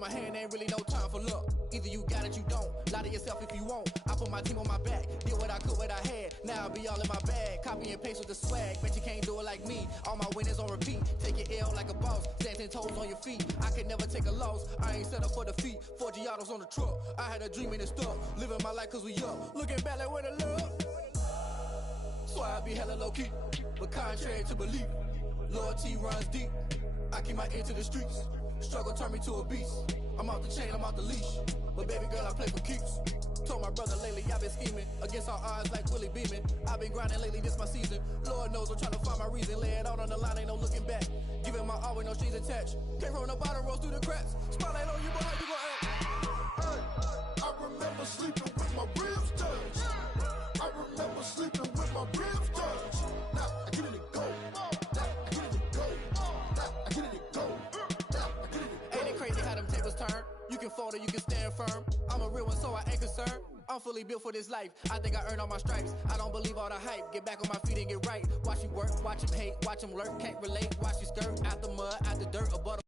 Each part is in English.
held my hand, ain't really no time for luck. Either you got it, you don't. Lie to yourself if you won't. I put my team on my back, did what I could, what I had. Now I'll be all in my bag, copy and paste with the swag. Bet you can't do it like me. All my winners on repeat. Take your L like a boss, stand 10 toes on your feet. I can never take a loss. I ain't set up for defeat. 4 Giottos on the truck. I had a dream and it's stuck. Living my life cause we up. Looking back like where the love. So I be hella low key, but contrary to belief, loyalty runs deep. I keep my ear to the streets. Struggle turned me to a beast. I'm off the chain, I'm off the leash. But baby girl, I play for keeps. Told my brother lately, I've been scheming against all odds like Willie Beeman. I've been grinding lately, this my season. Lord knows I'm trying to find my reason. Lay it out on the line, ain't no looking back. Giving my all with no strings attached. Can't roll no bottom, rolls through the cracks. Spotlight on you, but how you gon' act? Hey, I remember sleeping with my ribs touched. I remember sleeping with my ribs touched. Now I get it and go. Now I get it and go. Now I get it and go. Now I get it and go. Ain't it crazy how them tables turn? You can fold or you can stand firm. I'm a real one, so I ain't concerned. I'm fully built for this life. I think I earned all my stripes. I don't believe all the hype. Get back on my feet and get right. Watch you work, watch him hate, watch him lurk. Can't relate, watch you skirt. Out the mud, out the dirt, a butter.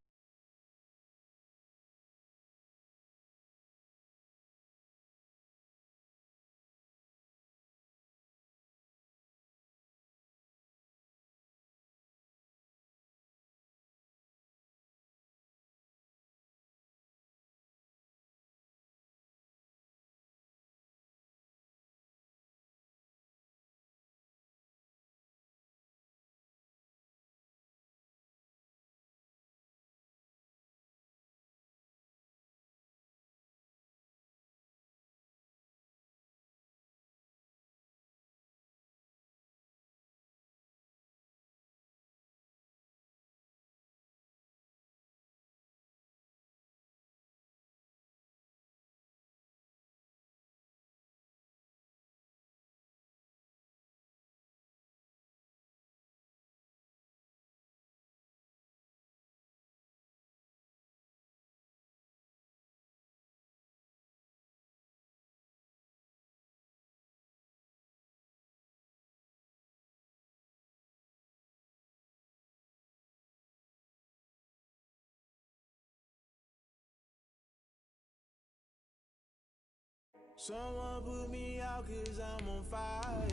Someone put me out cause I'm on fire.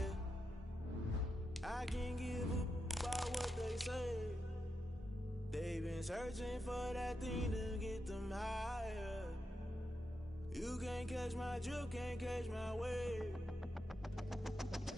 I can't give a about what they say. They've been searching for that thing to get them higher. You can't catch my drift, can't catch my wave.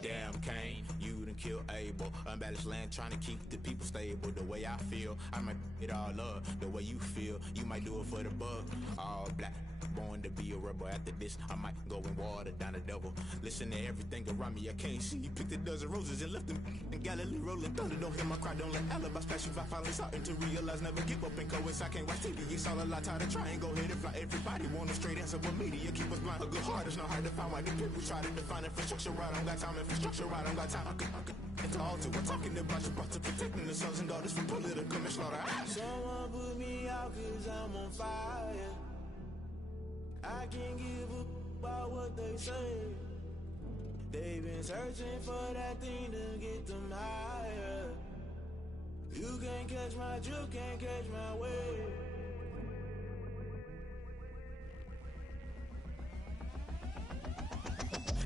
Damn Kane, you done killed Abel. Unbalanced land trying to keep the people stable. The way I feel, I might it all up. The way you feel, you might do it for the bug. All black, born to be a rebel. After this, I might go and water down the devil. Listen to everything around me, I can't see. Picked a dozen roses and left them in Galilee rolling thunder. Don't hear my cry, don't let alibis pass you. I finally starting to realize, never give up and coincide. I can't watch TV, it's all a lot. Tired of trying, go ahead and fly. Everybody want a straight answer, but media keep us blind. A good heart is not hard to find. Why the people try to define infrastructure right? I don't got time, infrastructure right, I don't got time. I could it's all to we're talking about to protecting the sons and daughters from political and slaughter. Someone put me out cause I'm on fire. I can't give a about what they say. They've been searching for that thing to get them higher. You can't catch my drift, can't catch my wave.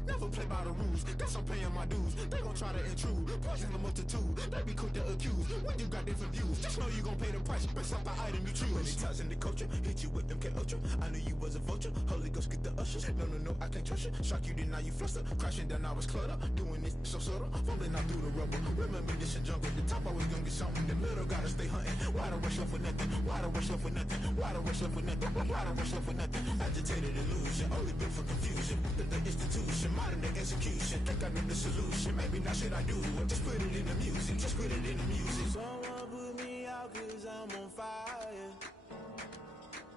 Never play by the rules, guess I'm paying my dues. They gon' try to intrude, poison the multitude. They be quick to accuse, when you got different views. Just know you gon' pay the price, based off the item you choose. Many times in the culture, hit you with MK Ultra. I knew you was a vulture, Holy Ghost get the ushers. No, I can't trust you. Shock you, then now you fluster. Crashing down, I was cluttered. Doing this so subtle, fumbling out through the rubble. Remember this in jungle, the top always gonna get something. The middle gotta stay hunting. Why the rush left with nothing? Why the rush left with nothing? Why the rush left with nothing? Why the rush left with nothing? Agitated illusion, only built for confusion. The institution, modern day execution. Think I know the solution. Maybe not shit I do. Just put it in the music. Just put it in the music. Someone put me out cause I'm on fire.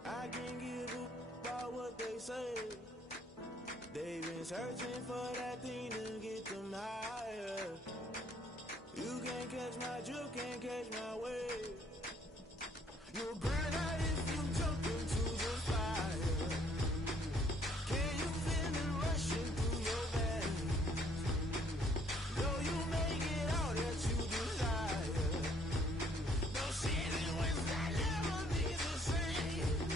I can't give a about what they say. They've been searching for that thing to get them higher. You can't catch my drift, can't catch my wave. You'll burn out if you jump into the fire. Can you feel it rushing through your veins? Though you make it all that you desire. No season when that never be the same.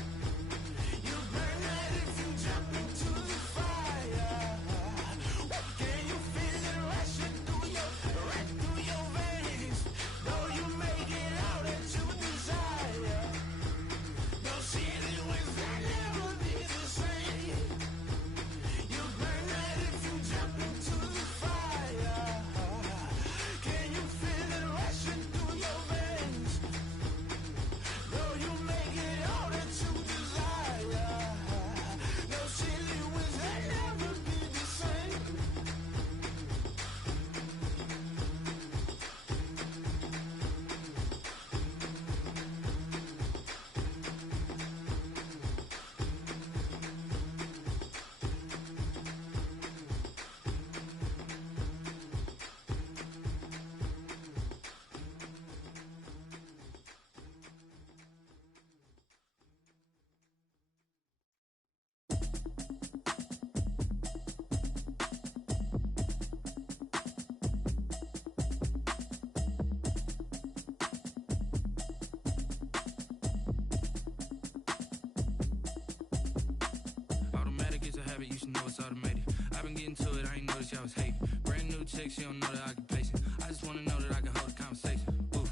it's automated. I've been getting to it, I ain't noticed y'all was hating. Brand new chick, she don't know the occupation. I just wanna know that I can hold a conversation. Oof,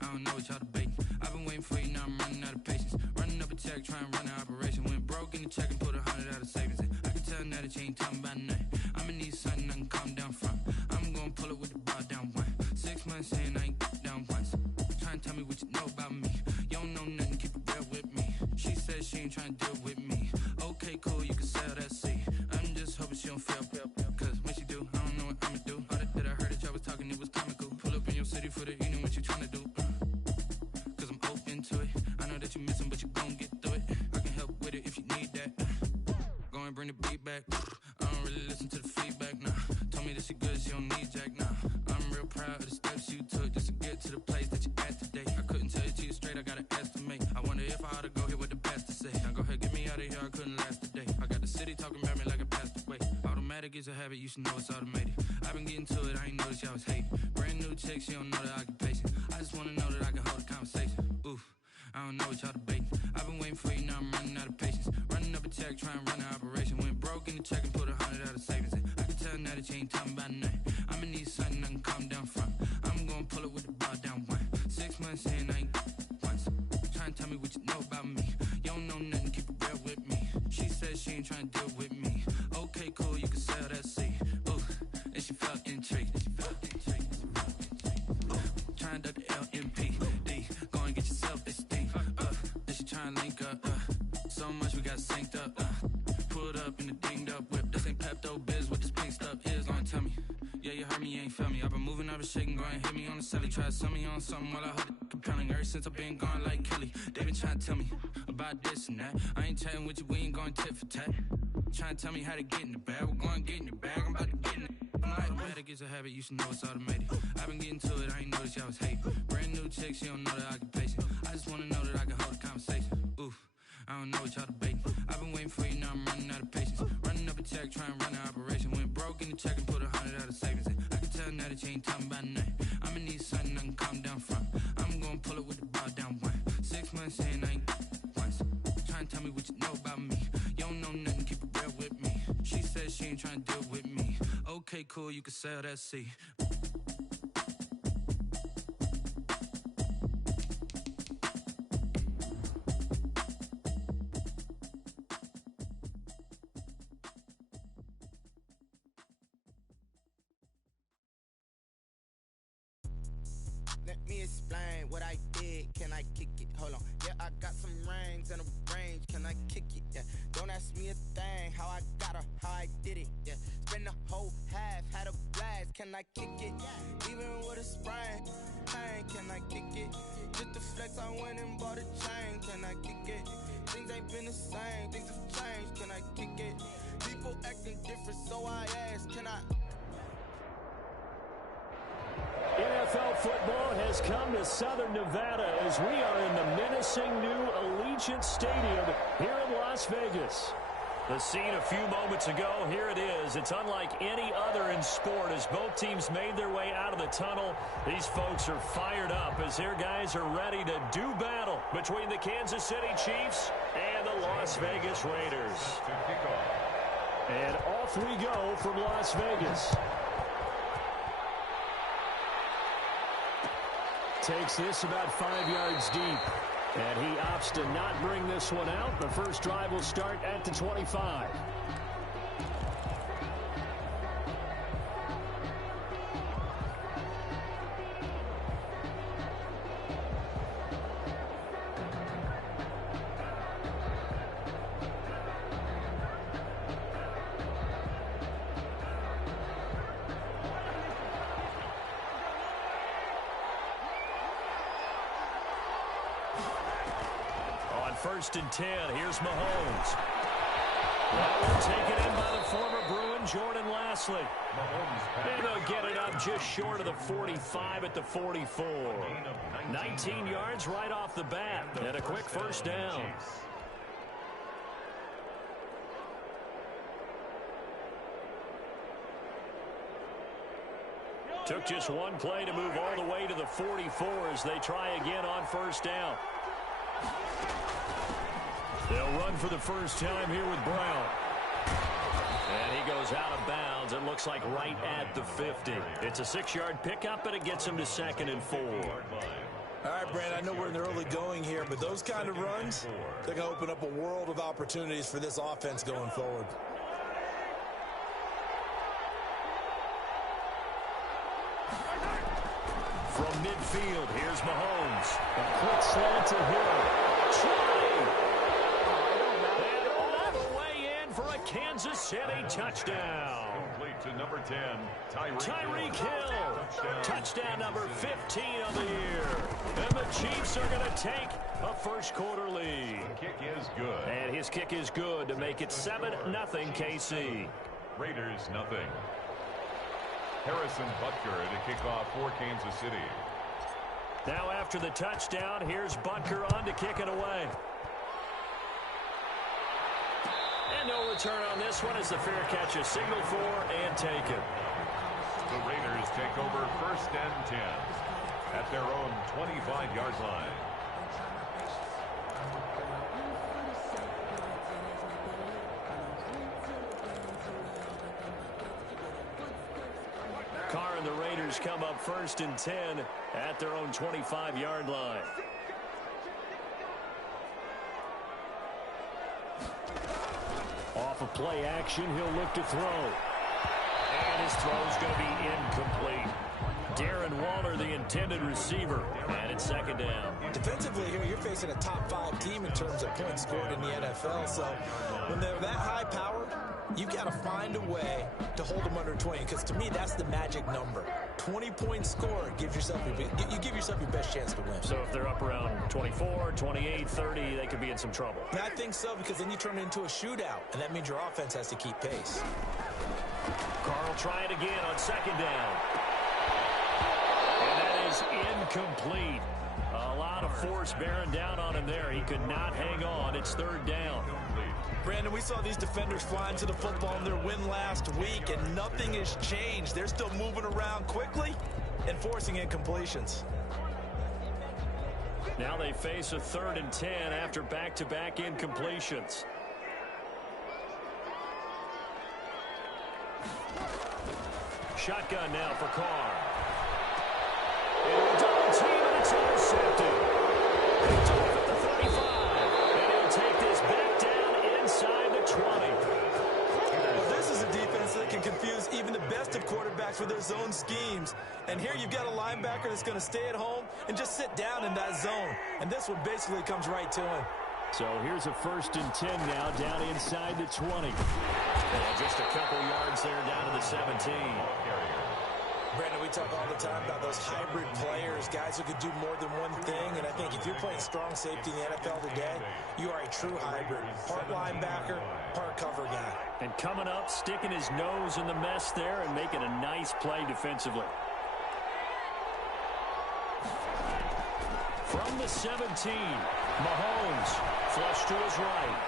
I don't know what y'all debating. I've been waiting for you, now I'm running out of patience. Running up a check, trying to run an operation. Went broke in the check and put 100 out of savings in. I can tell now that you ain't talking about nothing. I'ma need something I can calm down from. I'm gonna pull it with the bar down one. 6 months in, I ain't down once. Trying to tell me what you know about me. You don't know nothing, keep it real with me. She said she ain't trying to deal with me. Okay, cool, you can sell that seed. I'm just hoping she don't fail. Cause when she do, I don't know what I'ma do. All that I heard that y'all was talking, it was comical. Pull up in your city for the evening, what you trying to do? Cause I'm open to it. I know that you missing, but you gon' get through it. I can help with it if you need that. Go and bring the beat back. I don't really listen to the feedback, nah. Told me that she good, she don't need jack, nah. I'm real proud of the steps you took just to get to the place that you at today. I couldn't tell you to you straight, I gotta estimate. I wonder if I ought to go here with the best to say. Now go ahead, get me out of here, I couldn't last today. I got the city talking about me like I passed away. Automatic is a habit, you should know it's automated. I've been getting to it, I ain't noticed y'all was hating. Brand new chick, she don't know the occupation. I just wanna know that I can hold a conversation. Oof, I don't know what y'all debating. I've been waiting for you, now I'm running out of patience. Running up a check, trying to run an operation. Went broke in the check and put 100 out of savings in. I can tell now that you ain't talking about nothing. I'ma need something I can calm down from. I'm gonna pull it with the bar down one. 6 months in, I ain't once. Trying to tell me what you know about me. You don't know nothing, keep it real with me. She said she ain't trying to deal with me. Okay, cool, you can sell that seed. Ooh, and she felt intrigued. Trying to the LMPD. Go and get your self-esteem. Then she trying to link up. So much we got synced up. Pulled up in the dinged up whip. This ain't Pepto-Biz, what this pink stuff is. Long tell me. Yeah, you heard me, you ain't felt me. I've been moving, I've been shaking, go and hit me on the celly. Try to sell me on something while I hold it compelling. Ever since I've been gone like Kelly, they been trying to tell me about this and that. I ain't chatting with you, we ain't going tit for tat. Trying to tell me how to get in the bag. We're going to get in the bag, I'm about to get in it. Automatic is a habit, you should know it's automated. I've been getting to it, I ain't noticed y'all was hating. Brand new chick, she don't know the occupation. I just wanna know that I can hold a conversation. Oof, I don't know what y'all debating. I've been waiting for you, now I'm running out of patience. Running up a check, trying to run an operation. Went broke in the check and put 100 out of savings in. I can tell now that you ain't talking about nothing. I'ma need something I can calm down from. I'm gonna pull it with the bar down one. 6 months in, I ain't once. Trying to tell me what you know about me. You don't know nothing, keep it real with me. She said she ain't trying to deal with me. Okay, cool, you can sell that seed. Let me explain what I did. Can I kick it? Hold on. Yeah, I got some rings and a range. Can I kick it? Yeah. Don't ask me a thing. How I got her, how I did it. Yeah. Spend the whole half, had a blast. Can I kick it? Even with a sprain. Pain, can I kick it? Just to flex, I went and bought a chain. Can I kick it? Things ain't been the same. Things have changed. Can I kick it? People acting different, so I ask. Can I? NFL football has come to Southern Nevada as we are in the menacing new Allegiant Stadium here in Las Vegas. The scene a few moments ago, here it is. It's unlike any other in sport as both teams made their way out of the tunnel. These folks are fired up as their guys are ready to do battle between the Kansas City Chiefs and the Las Vegas Raiders. And off we go from Las Vegas. Takes this about 5 yards deep. And he opts to not bring this one out. The first drive will start at the 25. First and 10. Here's Mahomes. Well, taken in by the former Bruin, Jordan Lasley. And they'll get it up just short of the 45 at the 44. 19 yards right off the bat. And a quick first down. Took just one play to move all the way to the 44 as they try again on first down. They'll run for the first time here with Brown. And he goes out of bounds. It looks like right at the 50. It's a 6-yard pickup, and it gets him to 2nd and 4. All right, Brandon, I know we're in the early going here, but those kind of runs, they're going to open up a world of opportunities for this offense going forward. From midfield, here's Mahomes. A quick slant to Hill. Try! And all the way in for a Kansas City touchdown. Complete to number 10, Tyreek Hill. Touchdown number 15 of the year. And the Chiefs are going to take a first-quarter lead. The kick is good. And his kick is good to make it 7-0 KC. Raiders, nothing. Harrison Butker to kick off for Kansas City. Now after the touchdown, here's Butker on to kick it away. And no return on this one as the fair catch is signaled for and taken. The Raiders take over 1st and 10 at their own 25-yard line. Carr and the Raiders come up 1st and 10 at their own 25-yard line. Off of play action, he'll look to throw. And his throw's going to be incomplete. Darren Waller, the intended receiver, and it's 2nd down. Defensively here, you're facing a top-5 team in terms of points scored in the NFL, so when they're that high-powered, you've got to find a way to hold them under 20, because to me, that's the magic number. 20 points scored gives yourself you give yourself your best chance to win. So if they're up around 24, 28, 30, they could be in some trouble. And I think so, because then you turn it into a shootout, and that means your offense has to keep pace. Carr will try it again on 2nd down. And that is incomplete. A lot of force bearing down on him there. He could not hang on. It's 3rd down. Brandon, we saw these defenders flying to the football in their win last week, and nothing has changed. They're still moving around quickly and forcing incompletions. Now they face a 3rd and 10 after back-to-back incompletions. Shotgun now for Carr. Double team, and it's intercepted. Picked off at the 35. And he'll take this back down inside the 20. Well, this is a defense that can confuse even the best of quarterbacks with their zone schemes. And here you've got a linebacker that's going to stay at home and just sit down in that zone. And this one basically comes right to him. So here's a 1st and 10 now down inside the 20. And just a couple yards there down to the 17. Brandon, we talk all the time about those hybrid players, guys who could do more than one thing, and I think if you're playing strong safety in the NFL today, you are a true hybrid. Part linebacker, part cover guy. And coming up, sticking his nose in the mess there and making a nice play defensively. From the 17, Mahomes, flush to his right.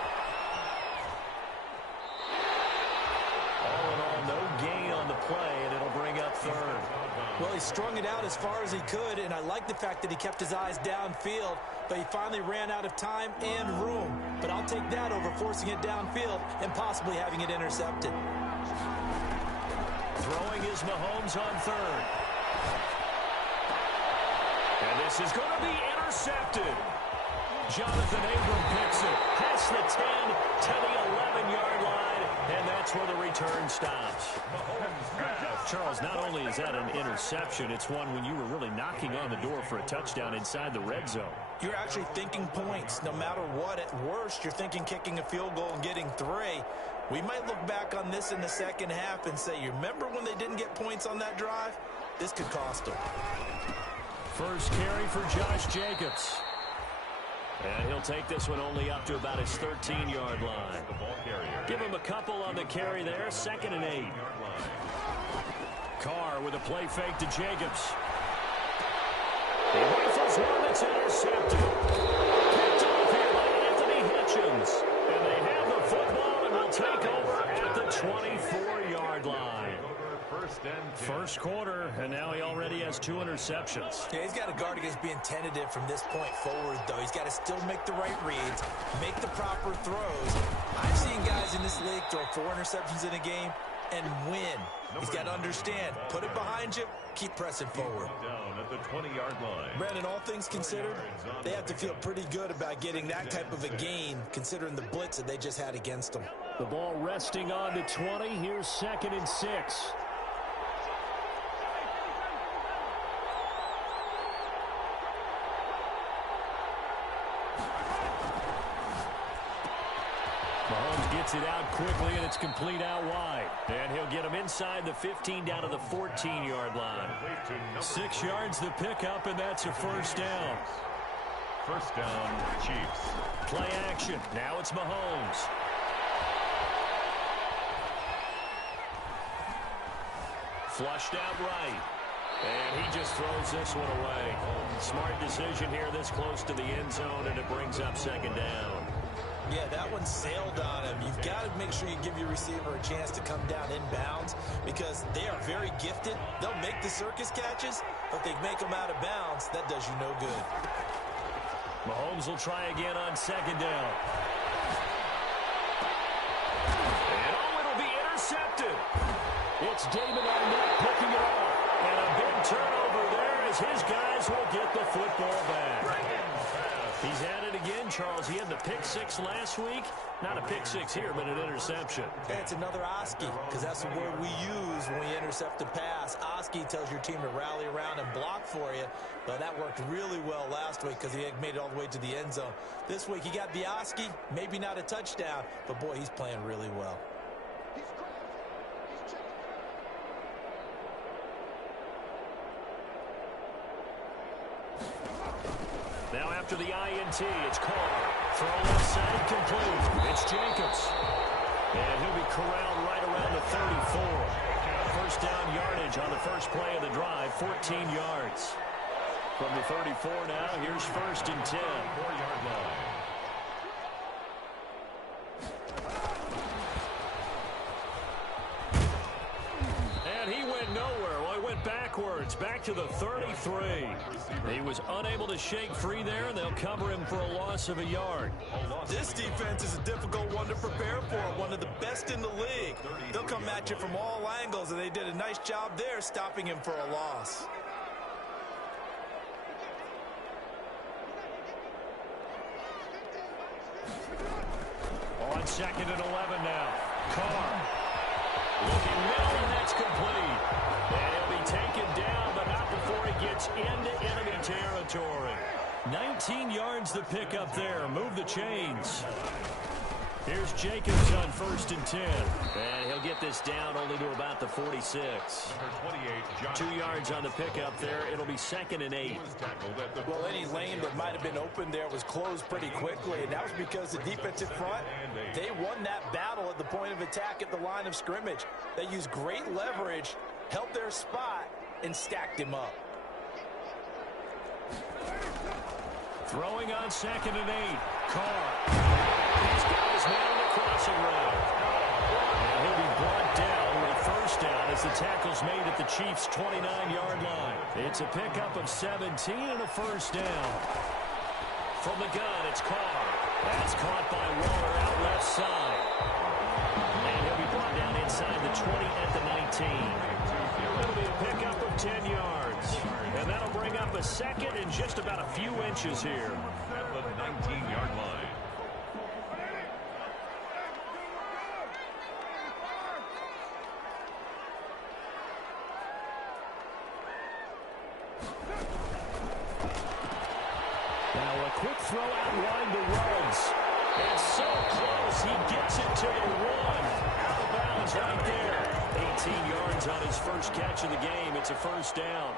All in all, no gain on the play, and it'll bring up 3rd. Well, he strung it out as far as he could, and I like the fact that he kept his eyes downfield, but he finally ran out of time and room. But I'll take that over forcing it downfield and possibly having it intercepted. Throwing is Mahomes on 3rd. And this is going to be intercepted. Jonathan Abram picks it. Past the 10 to the 11-yard line, and that's where the return stops. Charles, not only is that an interception, it's one when you were really knocking on the door for a touchdown inside the red zone. You're actually thinking points. No matter what, at worst, you're thinking kicking a field goal and getting 3. We might look back on this in the second half and say, you remember when they didn't get points on that drive? This could cost them. First carry for Josh Jacobs. And he'll take this one only up to about his 13-yard line. Give him a couple on the carry there. 2nd and 8. Carr with a play fake to Jacobs. He rifles one that's intercepted. Picked off here by Anthony Hitchens. And they have the football and will take over at the 24-yard line. First quarter, and now he already has 2 interceptions. Yeah, he's got to guard against being tentative from this point forward, though. He's got to still make the right reads, make the proper throws. I've seen guys guys in this league throw 4 interceptions in a game and win. He's got to understand, put it behind you, keep pressing forward. Down at the 20-yard line. Brandon, all things considered, they have to feel pretty good about getting that type of a gain, considering the blitz that they just had against them. The ball resting on to 20. Here's 2nd and 6. Mahomes gets it out quickly, and it's complete out wide. And he'll get him inside the 15 down to the 14-yard line. 6 yards the pickup, and that's a first down. First down, Chiefs. Play action. Now it's Mahomes. Flushed out right. And he just throws this one away. Smart decision here this close to the end zone, and it brings up 2nd down. Yeah, that one sailed on him. You've got to make sure you give your receiver a chance to come down inbounds because they are very gifted. They'll make the circus catches, but they make them out of bounds. That does you no good. Mahomes will try again on 2nd down. And it'll be intercepted. It's David Arnett picking it up. And a big turnover there as his guys will get the football back. He's at it again, Charles. He had the pick 6 last week. Not a pick 6 here, but an interception. Yeah, it's another Oski, because that's the word we use when we intercept a pass. Oski tells your team to rally around and block for you. But that worked really well last week because he had made it all the way to the end zone. This week he got the Oski, maybe not a touchdown, but boy, he's playing really well. Now after the INT, it's Carr. Throw left side complete. It's Jacobs. And he'll be corralled right around the 34. First down yardage on the first play of the drive, 14 yards. From the 34 now, here's 1st and 10. 4-yard line. And he went nowhere. Well, he went backwards, back to the 33. He was unable to shake free there, and they'll cover him for a loss of a yard. This defense is a difficult one to prepare for, one of the best in the league. They'll come at you from all angles, and they did a nice job there stopping him for a loss. On 2nd and 11 now. Carr. Looking middle, and that's complete. And he'll be taken down, but not before he gets into enemy territory. 19 yards the pick up there. Move the chains. Here's Jacobs on 1st and 10. And he'll get this down only to about the 46. 2 yards on the pickup there. It'll be 2nd and 8. Well, any lane that might have been open there was closed pretty quickly, and that was because the defensive front, they won that battle at the point of attack at the line of scrimmage. They used great leverage, held their spot, and stacked him up. Throwing on 2nd and 8. Carr. He's got his man on the crossing route. And he'll be brought down with a first down as the tackle's made at the Chiefs' 29-yard line. It's a pickup of 17 and a first down. From the gun, it's Carr. That's caught by Waller out left side. And he'll be brought down inside the 20 at the 19. It'll be a pickup of 10 yards. And that'll bring up a 2nd and just about a few inches here. At the 19-yard line. Now a quick throw out wide to Ruggs. And so close, he gets it to the 1. Out of bounds right there. 18 yards on his first catch of the game. It's a first down.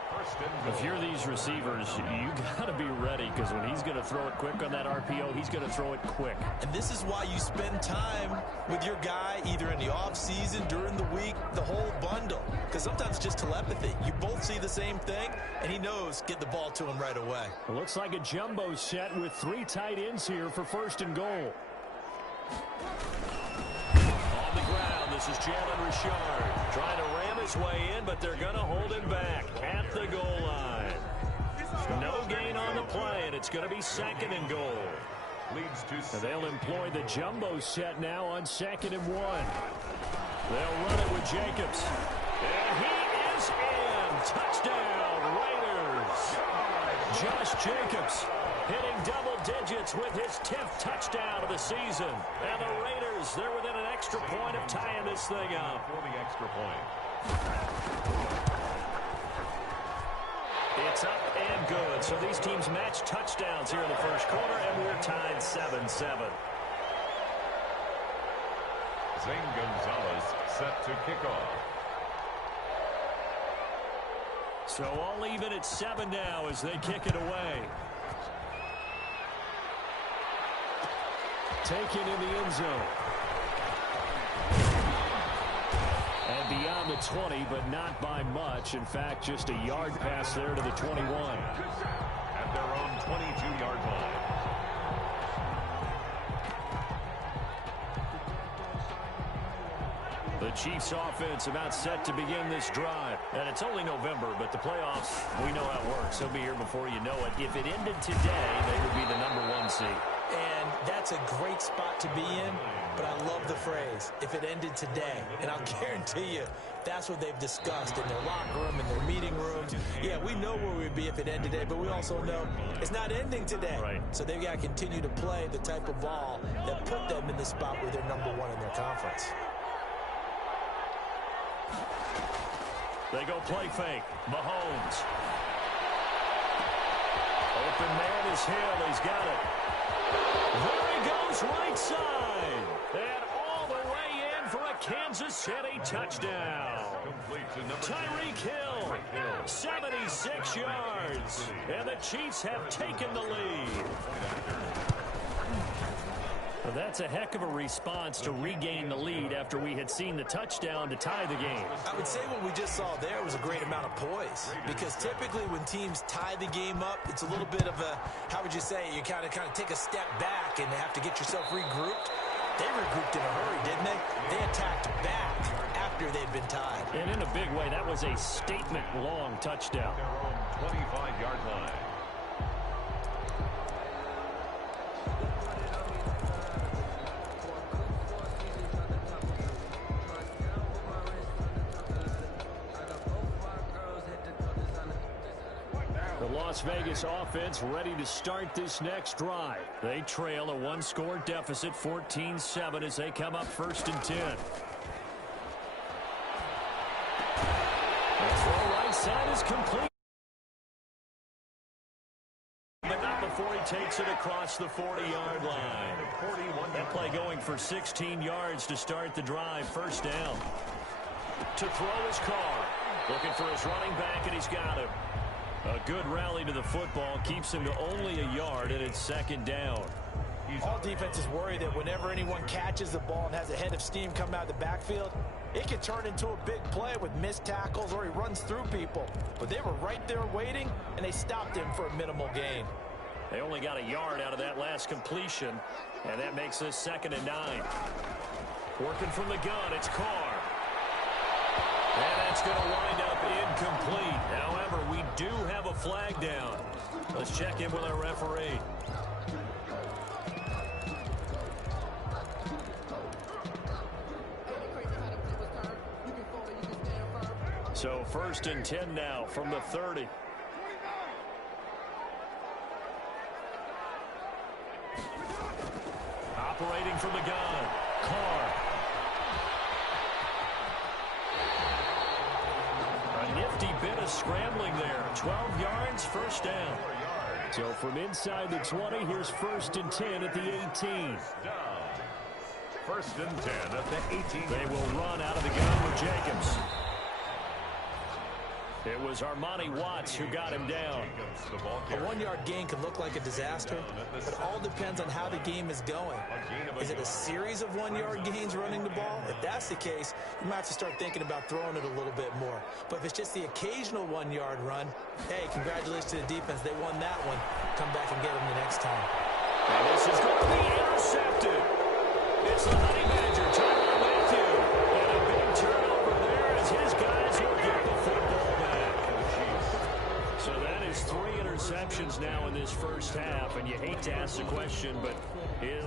If you're these receivers, you got to be ready because when he's going to throw it quick on that RPO, he's going to throw it quick. And this is why you spend time with your guy either in the offseason, during the week, the whole bundle. Because sometimes it's just telepathy. You both see the same thing, and he knows get the ball to him right away. It looks like a jumbo set with 3 tight ends here for 1st and goal. On the ground, this is Jalen Richard trying to ram his way in, but they're going to hold him back at the goal line. No gain on the play, and it's going to be 2nd and goal. leads to 6. They'll employ the jumbo set now on 2nd and 1. They'll run it with Jacobs. And he is in. Touchdown, Raiders. Josh Jacobs hitting double digits with his 10th touchdown of the season. And the Raiders, they're within an extra point of tying this thing up. For the extra point. It's up and good. So these teams match touchdowns here in the first quarter, and we're tied 7-7. Zane Gonzalez set to kick off. So all even at 7 now as they kick it away. Taken in the end zone. And beyond the 20, but not by much. In fact, just a yard pass there to the 21. At their own 22-yard line. The Chiefs offense about set to begin this drive. And it's only November, but the playoffs, we know how it works. They'll be here before you know it. If it ended today, they would be the #1 seed. And that's a great spot to be in, but I love the phrase, if it ended today. And I'll guarantee you, that's what they've discussed in their locker room, in their meeting rooms. Yeah, we know where we'd be if it ended today, but we also know it's not ending today. Right. So they've got to continue to play the type of ball that put them in the spot where they're #1 in their conference. They go play fake. Mahomes. Open man is Hill. He's got it. There he goes right side. And all the way in for a Kansas City touchdown. Tyreek Hill, 76 yards. And the Chiefs have taken the lead. Well, that's a heck of a response to regain the lead after we had seen the touchdown to tie the game. I would say what we just saw there was a great amount of poise, because typically when teams tie the game up, it's a little bit of a, how would you say, you kind of take a step back and have to get yourself regrouped. They regrouped in a hurry, didn't they? They attacked back after they'd been tied. And in a big way, that was a statement-long touchdown. Their own 25-yard line. The Las Vegas offense ready to start this next drive. They trail a 1-score deficit, 14-7, as they come up 1st and 10. The throw right side is complete. But not before he takes it across the 40-yard line. That play going for 16 yards to start the drive. 1st down. To throw his Carr. Looking for his running back, and he's got him. A good rally to the football keeps him to only a yard, and it's 2nd down. All defenses worry that whenever anyone catches the ball and has a head of steam come out of the backfield, it can turn into a big play with missed tackles or he runs through people. But they were right there waiting, and they stopped him for a minimal gain. They only got a yard out of that last completion, and that makes this 2nd and 9. Working from the gun, it's Carr. And that's going to wind up incomplete. However, we do have a flag down. Let's check in with our referee. So 1st and 10 now from the 30. Operating from the gun, Carr. A nifty bit of scrambling there. 12 yards, 1st down. So from inside the 20, here's 1st and 10 at the 18. 1st and 10 at the 18. They will run out of the gun with Jacobs. It was Armani Watts who got him down. A 1-yard gain can look like a disaster, but it all depends on how the game is going. Is it a series of 1-yard gains running the ball? If that's the case, you might have to start thinking about throwing it a little bit more. But if it's just the occasional 1-yard run, hey, congratulations to the defense. They won that one. Come back and get them the next time. And this is going to be intercepted. It's the Honey Badger, Tyler Matthew. And a big turnover there as his guys will get the football back. So that is 3 interceptions now in this 1st half, and you hate to ask the question, but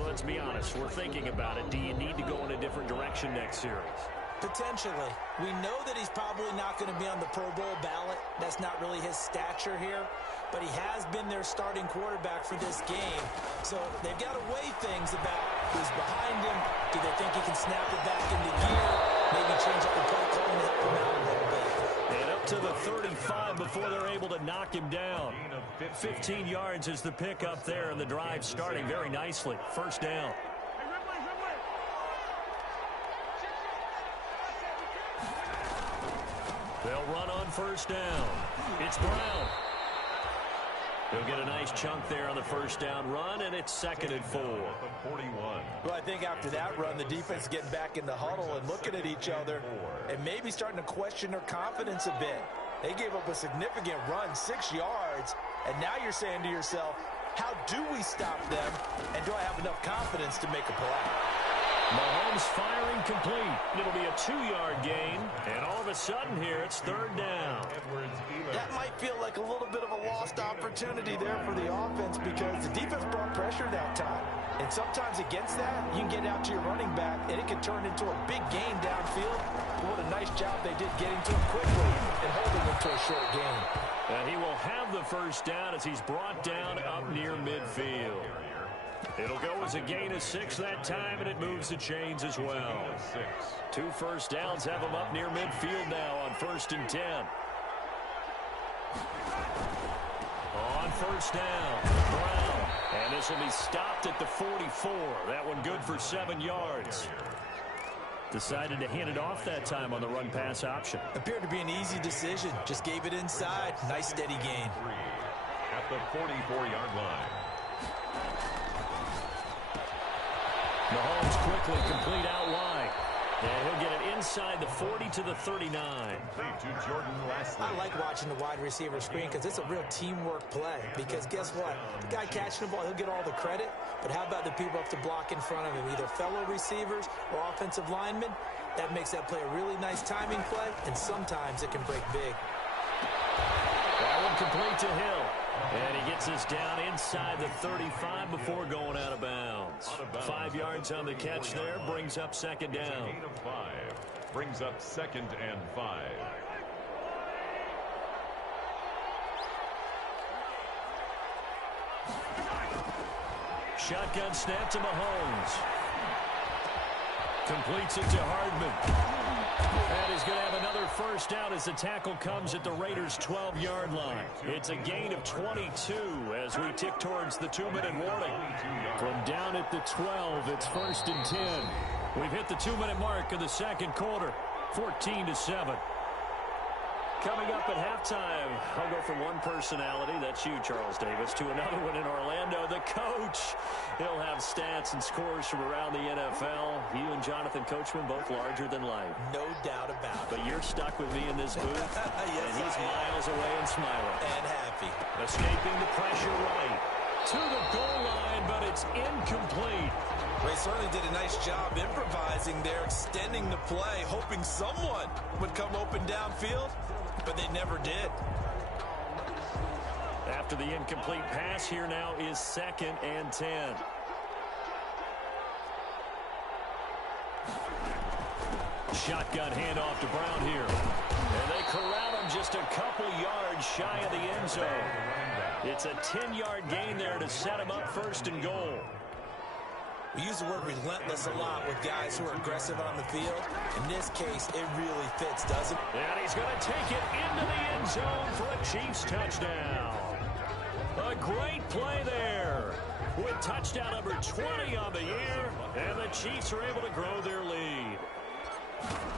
Let's be honest, we're thinking about it. Do you need to go in a different direction next series? Potentially. We know that he's probably not going to be on the Pro Bowl ballot. That's not really his stature here. But he has been their starting quarterback for this game. So they've got to weigh things about who's behind him. Do they think he can snap it back into gear? Maybe change up the play calling to help him out a little bit. And up to the 35 before they're able to knock him down. 15 yards is the pickup there, and the drive starting very nicely. First down. They'll run on first down. It's Brown. He'll get a nice chunk there on the first down run, and it's 2nd and 4. Well, I think after that run, the defense is getting back in the huddle and looking at each other and maybe starting to question their confidence a bit. They gave up a significant run, 6 yards, and now you're saying to yourself, how do we stop them, and do I have enough confidence to make a play? Mahomes firing complete. It'll be a 2-yard gain, and all of a sudden here, it's 3rd down. That might feel like a little bit of a lost opportunity there for the offense because the defense brought pressure that time. And sometimes against that, you can get out to your running back, and it can turn into a big gain downfield. But what a nice job they did getting to him quickly and holding him to a short gain. And he will have the first down as he's brought down up near midfield. It'll go as a gain of 6 that time, and it moves the chains as well. 2 first downs have him up near midfield now on 1st and 10. On first down, Brown. And this will be stopped at the 44. That one good for 7 yards. Decided to hand it off that time on the run-pass option. Appeared to be an easy decision. Just gave it inside. Nice steady gain. At the 44-yard line. Mahomes quickly complete out wide. And he'll get it inside the 40 to the 39. I like watching the wide receiver screen because it's a real teamwork play. Because guess what? The guy catching the ball, he'll get all the credit. But how about the people up to block in front of him? Either fellow receivers or offensive linemen. That makes that play a really nice timing play. And sometimes it can break big. That one complete to Hill. And he gets us down inside the 35 before going out of bounds. 5 yards on the catch there, brings up 2nd down. Gain of 5 brings up 2nd and 5. Shotgun snap to Mahomes. Completes it to Hardman. And he's going to have another first down as the tackle comes at the Raiders' 12-yard line. It's a gain of 22 as we tick towards the 2-minute warning. From down at the 12, it's 1st and 10. We've hit the 2-minute mark of the 2nd quarter, 14-7. Coming up at halftime, I'll go from one personality, that's you, Charles Davis, to another one in Orlando, the coach. He'll have stats and scores from around the NFL. You and Jonathan Coachman, both larger than life. No doubt about it. But you're stuck with me in this booth, yes, and he's miles away and smiling. And happy. Escaping the pressure right to the goal line, but it's incomplete. They certainly did a nice job improvising there, extending the play, hoping someone would come open downfield. But they never did. After the incomplete pass, here now is 2nd and 10. Shotgun handoff to Brown here. And they corral him just a couple yards shy of the end zone. It's a 10-yard gain there to set him up 1st and goal. We use the word relentless a lot with guys who are aggressive on the field. In this case, it really fits, doesn't it? And he's going to take it into the end zone for a Chiefs touchdown. A great play there with touchdown number 20 on the year, and the Chiefs are able to grow their lead.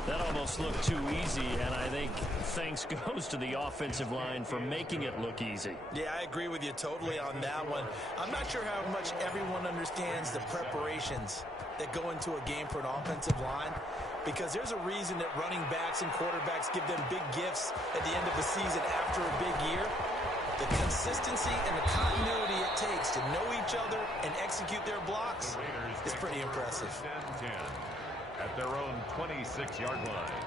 That almost looked too easy, and I think thanks goes to the offensive line for making it look easy. Yeah, I agree with you totally on that one. I'm not sure how much everyone understands the preparations that go into a game for an offensive line, because there's a reason that running backs and quarterbacks give them big gifts at the end of the season after a big year. The consistency and the continuity it takes to know each other and execute their blocks is pretty impressive. 10-10 at their own 26-yard line.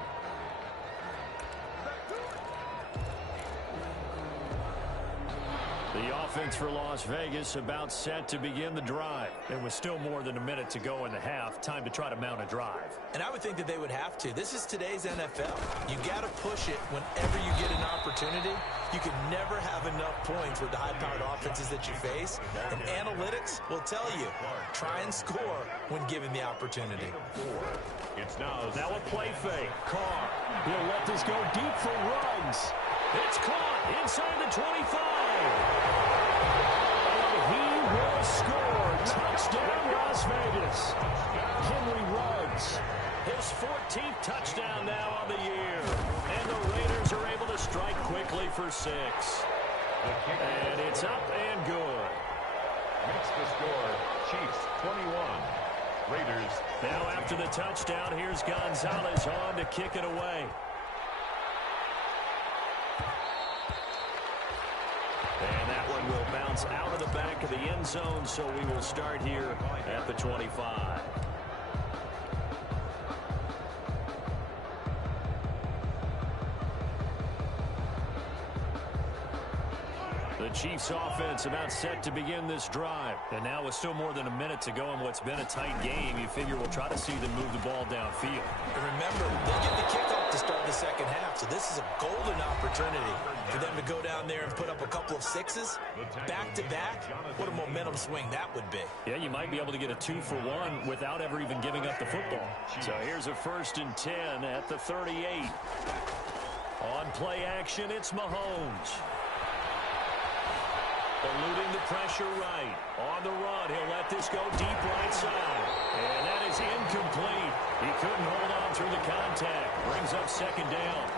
The offense for Las Vegas about set to begin the drive. There was still more than a minute to go in the half. Time to try to mount a drive. And I would think that they would have to. This is today's NFL. You got to push it whenever you get an opportunity. You can never have enough points with the high-powered offenses that you face. And analytics will tell you, try and score when given the opportunity. It's now a play fake. Carr. He'll let this go deep for Ruggs. It's caught inside the 25. And he will score. Touchdown, Las Vegas. Henry Ruggs. His 14th touchdown now on the year. And the Raiders are able to strike quickly for 6. And it's up and good. Makes the score Chiefs 21. Raiders. Now after the touchdown, here's Gonzalez on to kick it away. And that one will bounce out of the back of the end zone, so we will start here at the 25. The Chiefs offense about set to begin this drive. And now with still more than a minute to go in what's been a tight game, you figure we'll try to see them move the ball downfield. And remember, they get the kickoff to start the second half, so this is a golden opportunity for them to go down there and put up a couple of 6s back-to-back. What a momentum swing that would be. Yeah, you might be able to get a 2-for-1 without ever even giving up the football. So here's a 1st and 10 at the 38. On play action, it's Mahomes. Eluding the pressure right. On the run, he'll let this go deep right side. And that is incomplete. He couldn't hold on through the contact. Brings up 2nd down.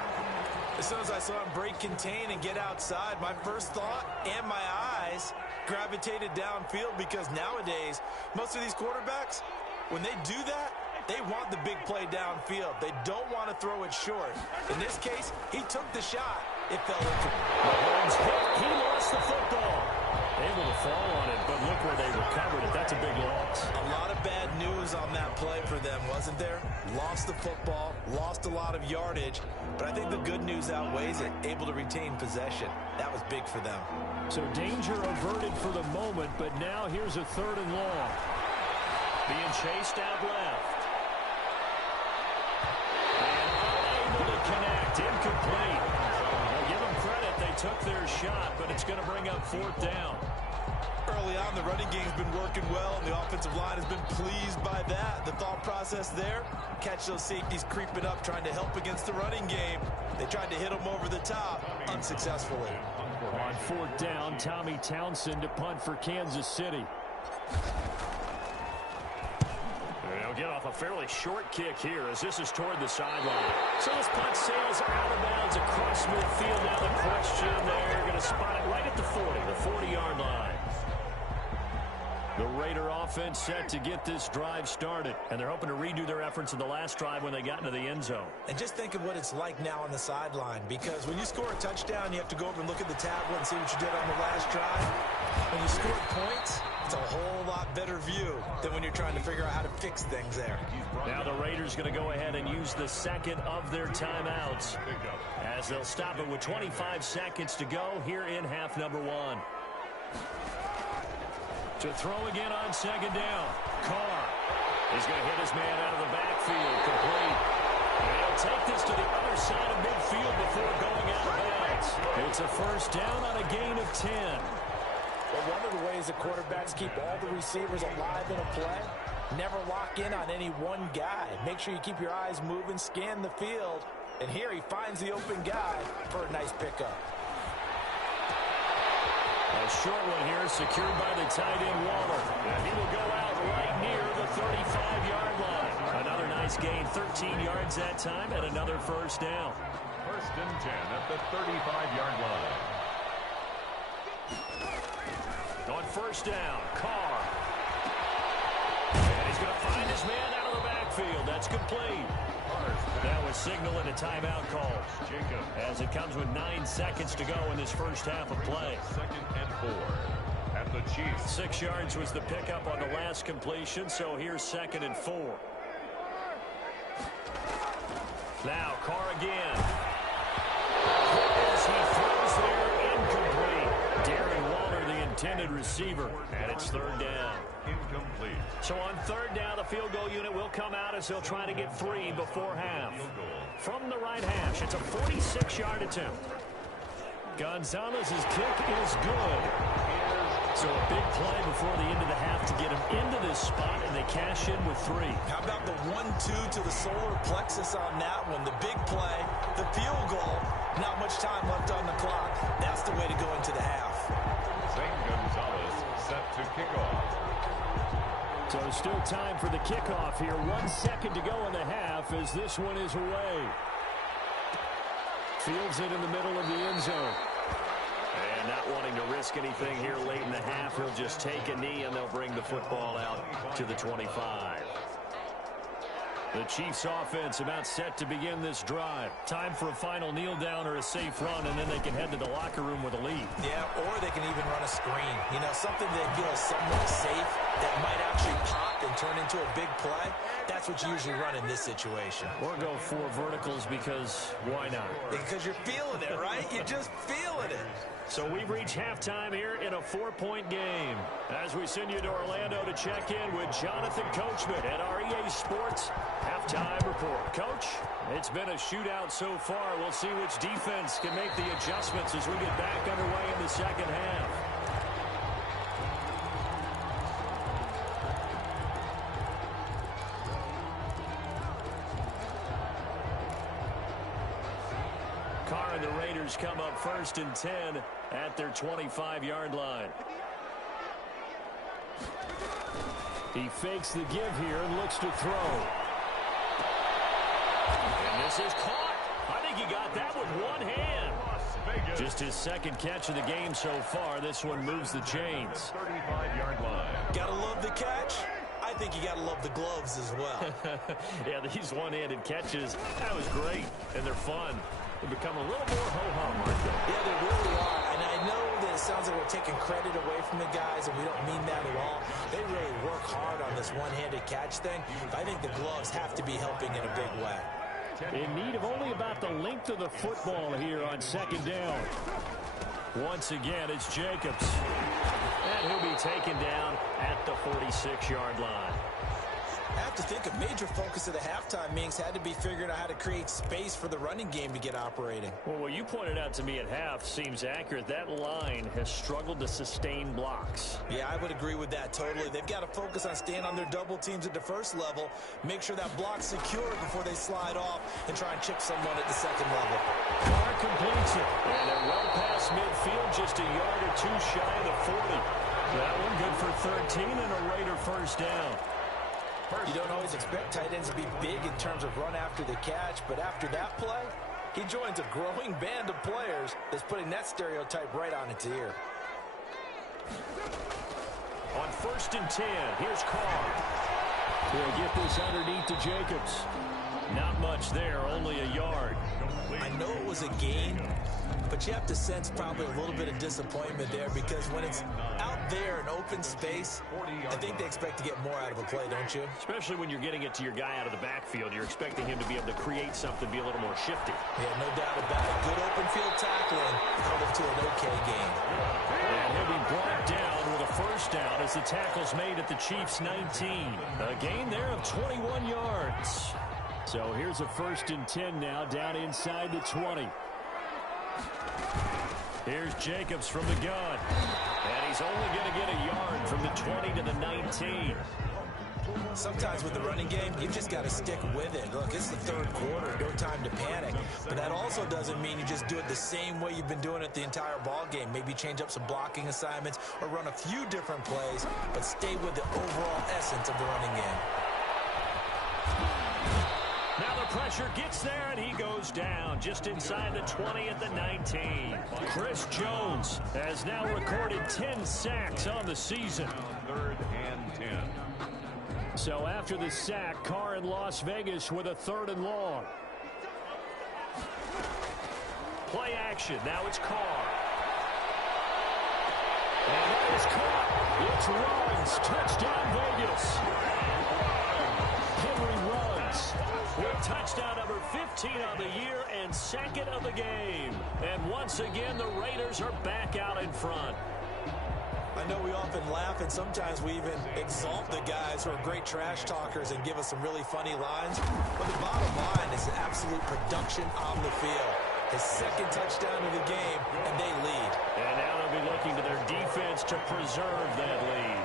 As soon as I saw him break contain and get outside, my first thought and my eyes gravitated downfield, because nowadays, most of these quarterbacks, when they do that, they want the big play downfield. They don't want to throw it short. In this case, he took the shot. It fell into him. Mahomes hit. He lost the football. Able to fall on it, but look where they recovered it. That's a big loss. A lot of bad news on that play for them, wasn't there? Lost the football, lost a lot of yardage, but I think the good news outweighs it. Able to retain possession. That was big for them. So danger averted for the moment, but now here's a 3rd and long. Being chased out left. And unable to connect. Incomplete. Well, give them credit. They took their shot, but it's going to bring up 4th down. Early on, the running game's been working well, and the offensive line has been pleased by that. The thought process there, catch those safeties creeping up, trying to help against the running game. They tried to hit them over the top, unsuccessfully. On 4th down, Tommy Townsend to punt for Kansas City. They'll get off a fairly short kick here as this is toward the sideline. So this punt sails out of bounds across midfield. Now the question, they're going to spot it right at the 40, the 40-yard line. The Raider offense set to get this drive started, and they're hoping to redo their efforts in the last drive when they got into the end zone. And just think of what it's like now on the sideline, because when you score a touchdown, you have to go over and look at the tablet and see what you did on the last drive. When you score points, it's a whole lot better view than when you're trying to figure out how to fix things there. Now the Raiders going to go ahead and use the 2nd of their timeouts as they'll stop it with 25 seconds to go here in half number 1. To throw again on 2nd down. Carr. He's going to hit his man out of the backfield. Complete. And he'll take this to the other side of midfield before going out of bounds. It's a 1st down on a gain of 10. Well, one of the ways the quarterbacks keep all the receivers alive in a play, never lock in on any one guy. Make sure you keep your eyes moving, scan the field. And here he finds the open guy for a nice pickup. A short one here secured by the tight end Waller. And he will go out right near the 35-yard line. Another nice gain, 13 yards that time, and another 1st down. 1st and 10 at the 35-yard line. On 1st down, Carr. And he's going to find his man out of the backfield. That's complete. That was signaling a timeout call as it comes with 9 seconds to go in this first half of play. 2nd and 4 at the Chiefs. 6 yards was the pickup on the last completion, so here's 2nd and 4. Now Carr again. As he throws there, incomplete. Darren Waller intended receiver, and it's third down. Incomplete. So on third down, the field goal unit will come out as they'll try to get 3 before half. From the right hash, it's a 46-yard attempt. Gonzalez's kick is good. So a big play before the end of the half to get him into this spot, and they cash in with 3. How about the 1-2 to the solar plexus on that one? The big play, the field goal, not much time left on the clock. That's the way to go into the half. Zane Gonzalez set to kick off. So still time for the kickoff here. 1 second to go in the half as this one is away. Fields it in the middle of the end zone. And not wanting to risk anything here late in the half, he'll just take a knee and they'll bring the football out to the 25. The Chiefs offense about set to begin this drive. Time for a final kneel down or a safe run, and then they can head to the locker room with a lead. Yeah, or they can even run a screen. You know, something they feel somewhat safe that might actually pop and turn into a big play. That's what you usually run in this situation. Or go 4 verticals because why not? Because you're feeling it, right? You're just feeling it. So we've reached halftime here in a 4-point game. As we send you to Orlando to check in with Jonathan Coachman at our EA Sports Halftime Report. Coach, it's been a shootout so far. We'll see which defense can make the adjustments as we get back underway in the second half. Carr and the Raiders come up 1st and 10 at their 25-yard line. He fakes the give here and looks to throw. And this is caught. I think he got that with one hand. Just his second catch of the game so far. This one moves the chains. 35-yard line. Gotta love the catch. I think you gotta love the gloves as well. Yeah, these one-handed catches, that was great, and they're fun. They become a little more ho-hum, aren't they? Yeah, they really are. And I know that it sounds like we're taking credit away from the guys, and we don't mean that at all. They really work hard on this one-handed catch thing. But I think the gloves have to be helping in a big way. In need of only about the length of the football here on second down. Once again, it's Jacobs. And he'll be taken down at the 46-yard line. I have to think a major focus of the halftime meetings had to be figuring out how to create space for the running game to get operating. Well, what you pointed out to me at half seems accurate. That line has struggled to sustain blocks. Yeah, I would agree with that totally. They've got to focus on staying on their double teams at the first level, make sure that block's secure before they slide off, and try and chip someone at the second level. Carr completes it, and they're well past midfield, just a yard or 2 shy of the 40. That one good for 13 and a Raider first down. You don't always expect tight ends to be big in terms of run after the catch, but after that play, he joins a growing band of players that's putting that stereotype right on its ear. On 1st and 10, here's Carr. He'll get this underneath to Jacobs. Not much there, only a yard. I know it was a gain, but you have to sense probably a little bit of disappointment there because when it's out there in open space, I think they expect to get more out of a play, don't you? Especially when you're getting it to your guy out of the backfield. You're expecting him to be able to create something, be a little more shifty. Yeah, no doubt about it. Good open field tackling held it to an okay game. And he'll be brought down with a first down as the tackle's made at the Chiefs' 19. A gain there of 21 yards. So here's a 1st and 10 now, down inside the 20. Here's Jacobs from the gun. And he's only going to get a yard from the 20 to the 19. Sometimes with the running game, you've just got to stick with it. Look, it's the third quarter, no time to panic. But that also doesn't mean you just do it the same way you've been doing it the entire ball game. Maybe change up some blocking assignments or run a few different plays, but stay with the overall essence of the running game. Now the pressure gets there, and he goes down just inside the 20 at the 19. Chris Jones has now recorded 10 sacks on the season. 3rd and 10. So after the sack, Carr in Las Vegas with a 3rd and long. Play action. Now it's Carr. And that is caught. It's Ruggs. Touchdown, Vegas. Henry Ruggs with touchdown number 15 on the year and 2nd of the game. And once again, the Raiders are back out in front. I know we often laugh, and sometimes we even exalt the guys who are great trash talkers and give us some really funny lines. But the bottom line is absolute production on the field. His second touchdown of the game, and they lead. And now they'll be looking to their defense to preserve that lead.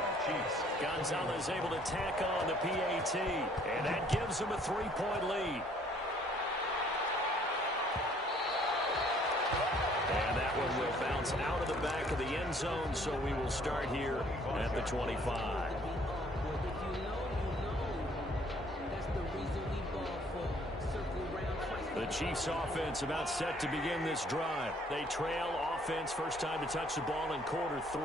Gonzalez able to tack on the PAT, and that gives them a 3-point lead. And that one will bounce out of the back of the end zone, so we will start here at the 25. The Chiefs offense about set to begin this drive. They trail offense, first time to touch the ball in quarter 3,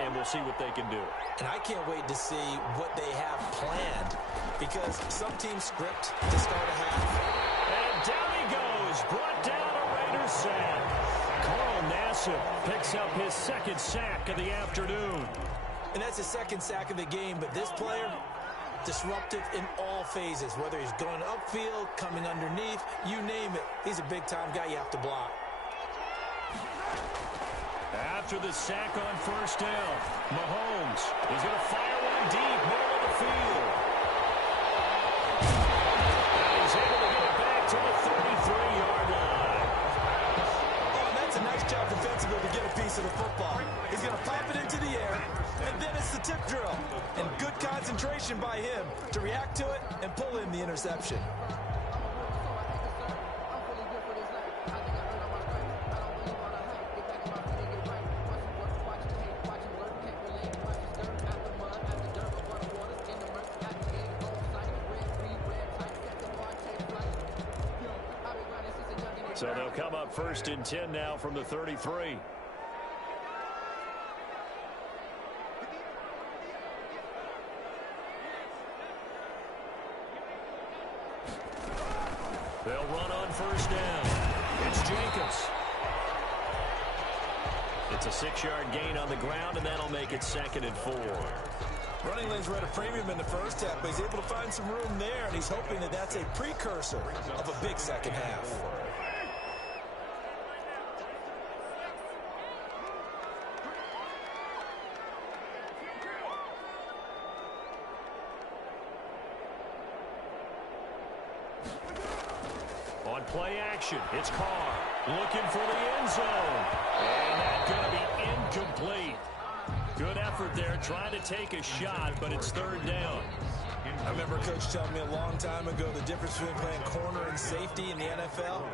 and we'll see what they can do. And I can't wait to see what they have planned, because some teams script to start a half. And down he goes, brought down a Raiders sack. Carl Nassib picks up his second sack of the afternoon. And that's his second sack of the game, but this player, disruptive in all phases, whether he's going upfield, coming underneath, you name it. He's a big-time guy you have to block. After the sack on first down, Mahomes is going to fire one deep, middle of the field. And he's able to get it back to the 33-yard line. Oh, and that's a nice job defensively to get a piece of the football. He's going to pop it into the air, and then it's the tip drill. And good concentration by him to react to it and pull in the interception. So they'll come up 1st and 10 now from the 33. They'll run on first down. It's Jacobs. It's a 6-yard gain on the ground, and that'll make it 2nd and 4. Running lanes were at a premium in the first half, but he's able to find some room there, and he's hoping that that's a precursor of a big second half. On play action, it's Carr looking for the end zone. And that's going to be incomplete. Good effort there, trying to take a shot, but it's 3rd down. I remember Coach telling me a long time ago the difference between playing corner and safety in the NFL.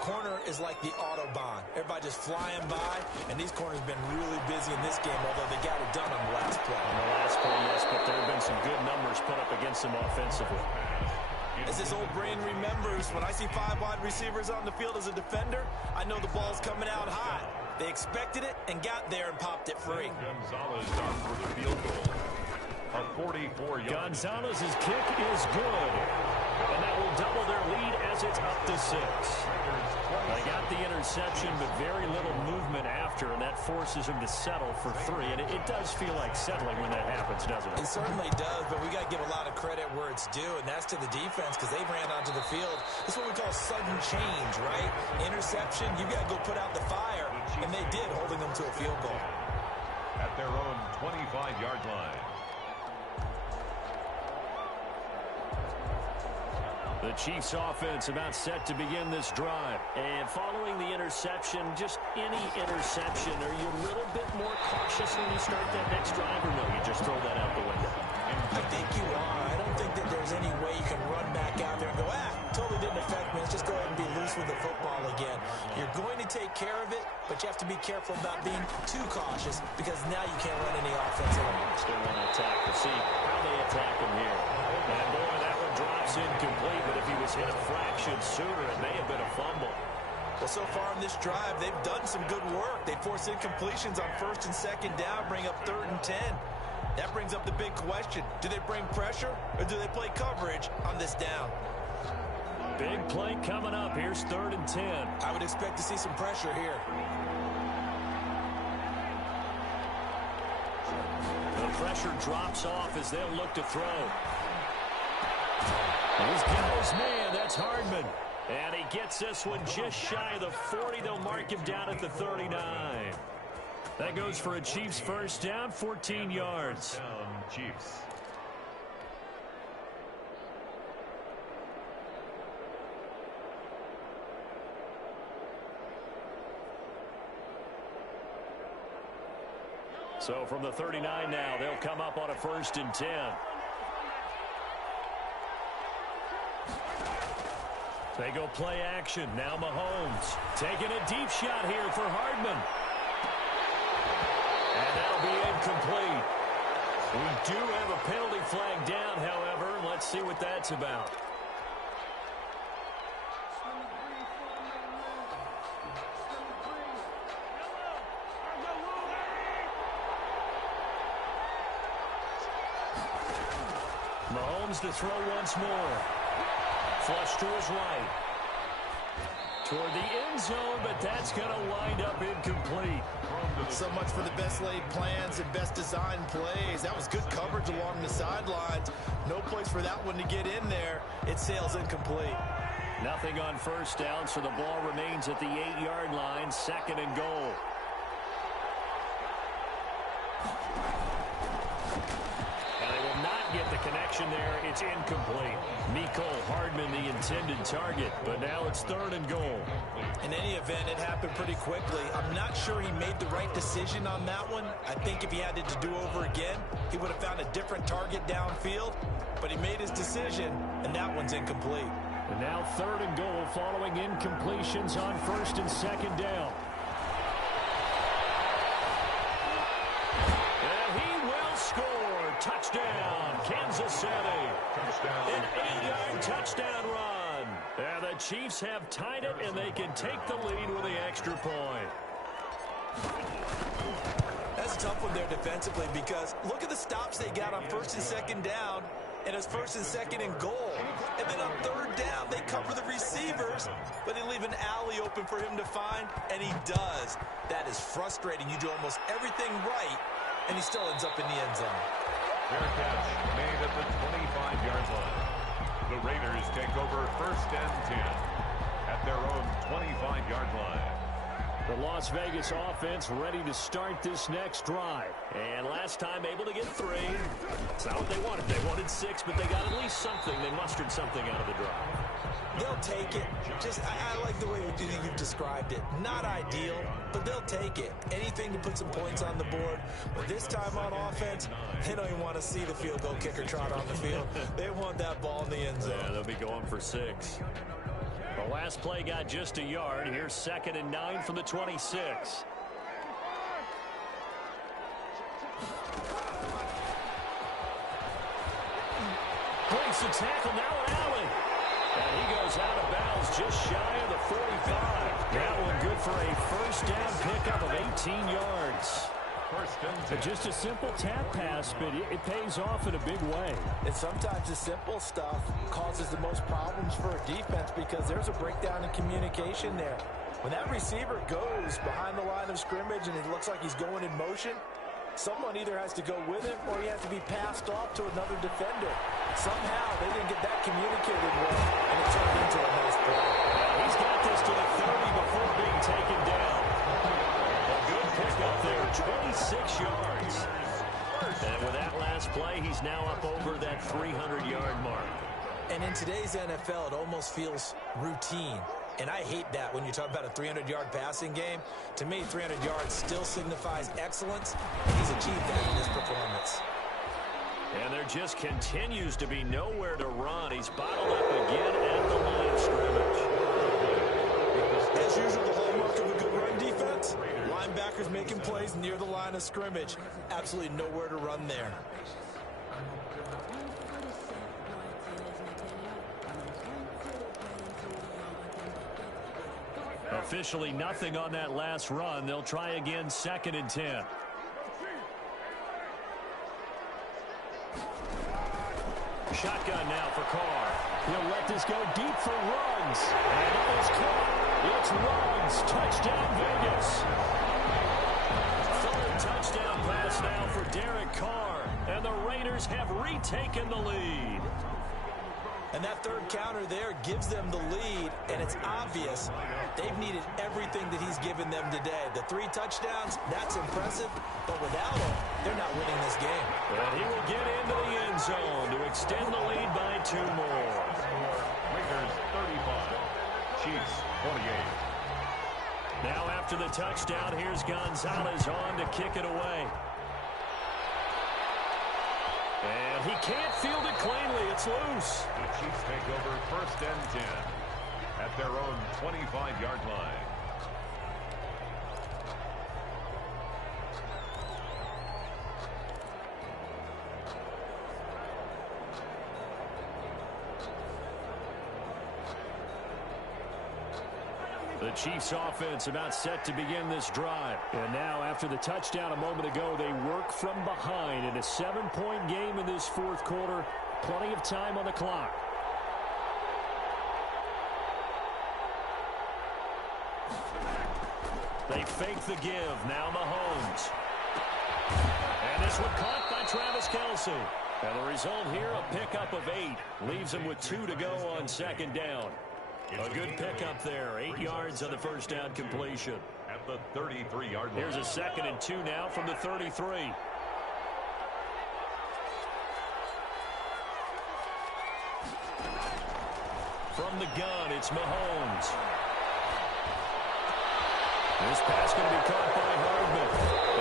Corner is like the Autobahn. Everybody just flying by, and these corners have been really busy in this game, although they got it done on the last play. On the last play, yes, but there have been some good numbers put up against them offensively. As this old brain remembers, when I see 5 wide receivers on the field as a defender, I know the ball's coming out hot. They expected it and got there and popped it free. Gonzalez on for the field goal. A 44-yard. Gonzalez's kick is good, and that will double their lead as it's up to 6. They got the interception, but very little movement after, and that forces him to settle for 3. And it does feel like settling when that happens, doesn't it? It certainly does, but we got to give a lot of credit where it's due, and that's to the defense, because they ran onto the field. It's what we call sudden change, right? Interception, you got to go put out the fire, and they did, holding them to a field goal. At their own 25-yard line. The Chiefs offense about set to begin this drive. And following the interception, just any interception, are you a little bit more cautious when you start that next drive, or no, you just throw that out the window? I think you are. I don't think that there's any way you can run back out there and go, totally didn't affect me. Let's just go ahead and be loose with the football again. You're going to take care of it, but you have to be careful about being too cautious, because now you can't run any offense at all. Still want to attack. We'll see how they attack him here. And boy, that one drops incomplete, but if he was hit a fraction sooner, it may have been a fumble. Well, so far in this drive, they've done some good work. They force incompletions on 1st and 2nd down, bring up 3rd and 10. That brings up the big question. Do they bring pressure, or do they play coverage on this down? Big play coming up. Here's 3rd and 10. I would expect to see some pressure here. The pressure drops off as they'll look to throw. Here's Gil's man. That's Hardman. And he gets this one just shy of the 40. They'll mark him down at the 39. That goes for a Chiefs first down, 14 yards. Down, Chiefs. So from the 39 now, they'll come up on a 1st and 10. They go play action. Now Mahomes taking a deep shot here for Hardman. And that'll be incomplete. We do have a penalty flag down, however. Let's see what that's about. Mahomes to throw once more. Flush to his right. Toward the end zone, but that's going to wind up incomplete. So much for the best laid plans and best designed plays. That was good coverage along the sidelines. No place for that one to get in there. It sails incomplete. Nothing on 1st down, so the ball remains at the 8-yard line, 2nd and goal. Get the connection there. It's incomplete. Mecole Hardman, the intended target, but now it's 3rd and goal. In any event, it happened pretty quickly. I'm not sure he made the right decision on that one. I think if he had it to do over again, he would have found a different target downfield, but he made his decision, and that one's incomplete. And now 3rd and goal following incompletions on 1st and 2nd down. And he will score. Touchdown, Kansas City. Touchdown. An 8-yard touchdown run. And the Chiefs have tied it, and they can take the lead with the extra point. That's a tough one there defensively because look at the stops they got on 1st and 2nd down, and it's 1st and 2nd and goal. And then on 3rd down, they cover the receivers, but they leave an alley open for him to find, and he does. That is frustrating. You do almost everything right, and he still ends up in the end zone. Fair catch made at the 25-yard line. The Raiders take over 1st and 10 at their own 25-yard line. The Las Vegas offense ready to start this next drive. And last time able to get 3. It's not what they wanted. They wanted 6, but they got at least something. They mustered something out of the drive. They'll take it. I like the way you've described it. Not ideal, but they'll take it. Anything to put some points on the board. But this time on offense, they don't even want to see the field goal kicker trot on the field. They want that ball in the end zone. Yeah, they'll be going for 6. The last play got just a yard. Here's 2nd and 9 from the 26. Breaks the tackle, now an alley. And he goes out of bounds just shy of the 45. That one good for a 1st down pickup of 18 yards. 1st and 10. Just a simple tap pass, but it pays off in a big way. And sometimes the simple stuff causes the most problems for a defense because there's a breakdown in communication there. When that receiver goes behind the line of scrimmage and it looks like he's going in motion, someone either has to go with him or he has to be passed off to another defender. Somehow they didn't get that communicated well, and it turned into a nice play. He's got this to the 30 before being taken down. A good pickup there, 26 yards. And with that last play, he's now up over that 300-yard mark. And in today's NFL, it almost feels routine. And I hate that when you talk about a 300-yard passing game. To me, 300 yards still signifies excellence, and he's achieved that in this performance. And there just continues to be nowhere to run. He's bottled up again at the line of scrimmage. As usual, the hallmark of a good run defense, linebackers making plays near the line of scrimmage. Absolutely nowhere to run there. Officially nothing on that last run. They'll try again, 2nd and 10. Shotgun now for Carr. He'll let this go deep for Ruggs. And it is caught. It's Ruggs. Touchdown, Vegas. 3rd touchdown pass now for Derek Carr. And the Raiders have retaken the lead. And that third counter there gives them the lead, and it's obvious they've needed everything that he's given them today. The 3 touchdowns, that's impressive, but without him, they're not winning this game. And he will get into the end zone to extend the lead by 2 more. Raiders 35, Chiefs 48. Now after the touchdown, here's Gonzalez on to kick it away. And he can't field it cleanly. It's loose. The Chiefs take over 1st and 10 at their own 25-yard line. The Chiefs offense about set to begin this drive. And now after the touchdown a moment ago, they work from behind in a 7-point game in this 4th quarter. Plenty of time on the clock. They fake the give. Now Mahomes. And this one caught by Travis Kelce. And the result here, a pickup of 8. Leaves him with 2 to go on 2nd down. A good pickup there. 8 yards on the first down completion. At the 33-yard line. Here's a 2nd and 2 now from the 33. From the gun, it's Mahomes. This pass going to be caught by Hardman.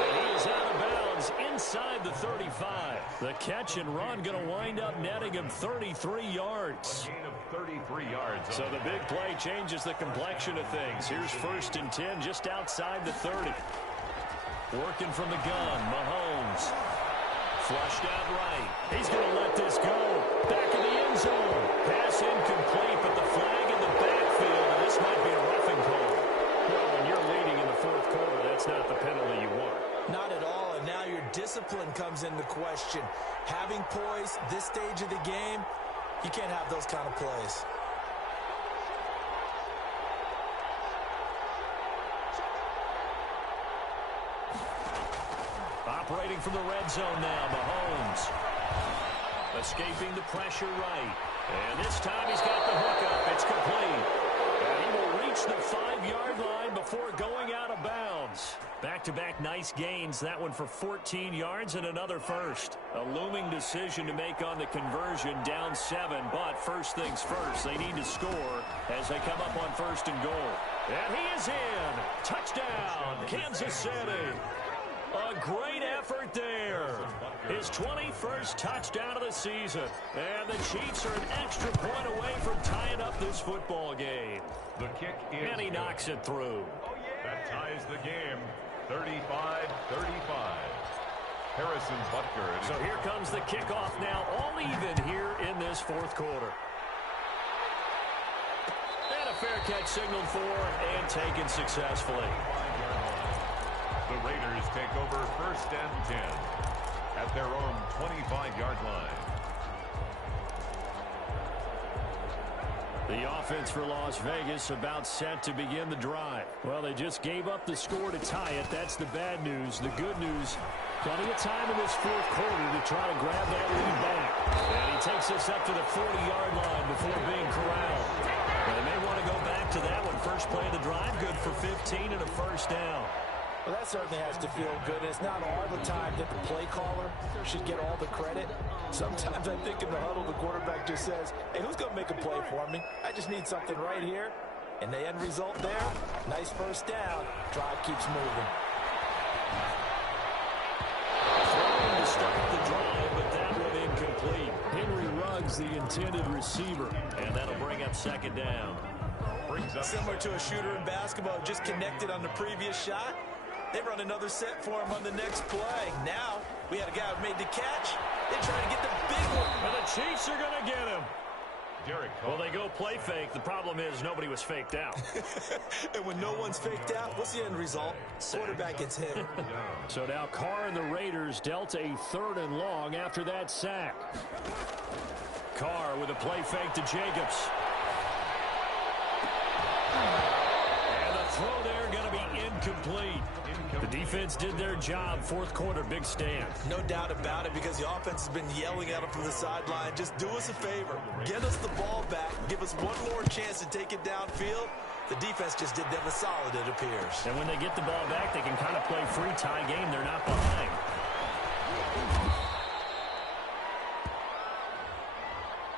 And he is out of bounds inside the 35. The catch and run going to wind up netting him 33 yards. A gain of 33 yards. So the big play changes the complexion of things. Here's 1st and 10 just outside the 30. Working from the gun, Mahomes. Flushed out right. He's going to let this go. Back in the end zone. Pass incomplete, but the flag in the backfield, and this might be a roughing call. Well, when you're leading in the 4th quarter, that's not the penalty you want. Not at all, and now your discipline comes into question. Having poise this stage of the game, you can't have those kind of plays. Operating from the red zone now, Mahomes. Escaping the pressure right. And this time he's got the hookup. It's complete. And he will reach the 5-yard line before going out of bounds. Back-to-back nice gains. That one for 14 yards and another first. A looming decision to make on the conversion, down 7. But first things first, they need to score as they come up on 1st and goal. And he is in. Touchdown, Kansas City. A great effort there. His 21st touchdown of the season. And the Chiefs are an extra point away from tying up this football game. The kick is and he knocks it through. That ties the game. 35-35. Harrison Butker. So here comes the kickoff now, all even here in this 4th quarter. And a fair catch signaled for and taken successfully. The Raiders take over 1st and 10 at their own 25-yard line. The offense for Las Vegas about set to begin the drive. Well, they just gave up the score to tie it. That's the bad news. The good news, plenty of time in this 4th quarter to try to grab that lead back. And he takes this up to the 40-yard line before being corralled. Well, they may want to go back to that one. First play of the drive, good for 15 and a first down. Well, that certainly has to feel good. It's not all the time that the play caller should get all the credit. Sometimes I think in the huddle, the quarterback just says, hey, who's going to make a play for me? I just need something right here. And the end result there, nice first down. Drive keeps moving. Trying to start the drive, but that one incomplete. Henry Ruggs, the intended receiver. And that'll bring up 2nd down. Similar to a shooter in basketball, just connected on the previous shot. They run another set for him on the next play. Now, we had a guy who made the catch. They try to get the big one. And the Chiefs are going to get him. Well, they go play fake. The problem is nobody was faked out. And when no one's faked out, what's the end result? Quarterback gets hit. So now Carr and the Raiders dealt a 3rd and long after that sack. Carr with a play fake to Jacobs. And the throw there going to be incomplete. The defense did their job. Fourth quarter, big stand. No doubt about it, because the offense has been yelling at them from the sideline. Just do us a favor. Get us the ball back. Give us one more chance to take it downfield. The defense just did them a solid, it appears. And when they get the ball back, they can kind of play free tie game. They're not behind.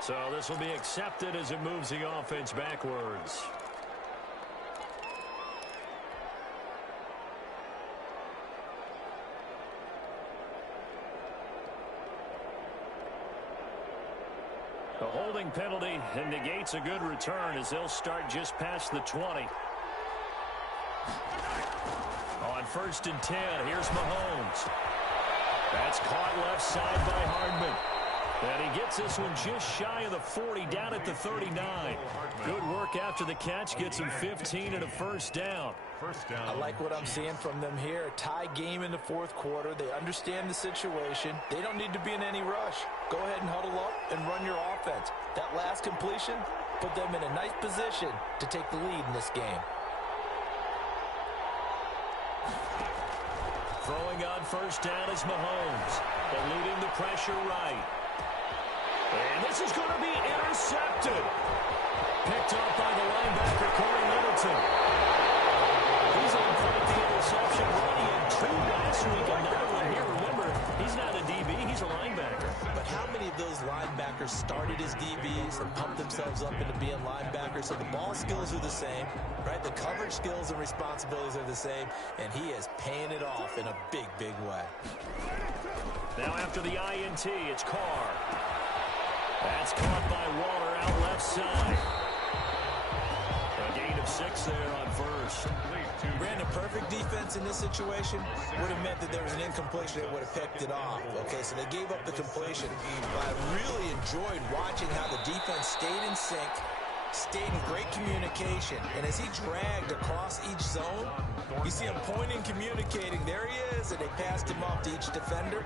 So this will be accepted as it moves the offense backwards. A holding penalty and negates a good return as they'll start just past the 20. On 1st and 10, here's Mahomes. That's caught left side by Hardman. And he gets this one just shy of the 40, down at the 39. Good work after the catch, gets him 15 and a first down. I like what I'm seeing from them here. A tie game in the fourth quarter. They understand the situation. They don't need to be in any rush. Go ahead and huddle up and run your offense. That last completion put them in a nice position to take the lead in this game. Throwing on 1st down is Mahomes. Eluding the pressure right. And this is going to be intercepted. Picked up by the linebacker, Corey Littleton. He's on quite the interception run. He had 2 last week. Another one here. Remember, he's not a DB. He's a linebacker. But how many of those linebackers started as DBs and pumped themselves up into being linebackers? So the ball skills are the same, right? The coverage skills and responsibilities are the same. And he is paying it off in a big, big way. Now after the INT, it's Carr. That's caught by Waller out left side. A gain of 6 there on 1st. Brandon, perfect defense in this situation would have meant that there was an incompletion. They would have picked it off. Okay, so they gave up the completion. But I really enjoyed watching how the defense stayed in sync, stayed in great communication. And as he dragged across each zone, you see him pointing, communicating. There he is, and they passed him off to each defender.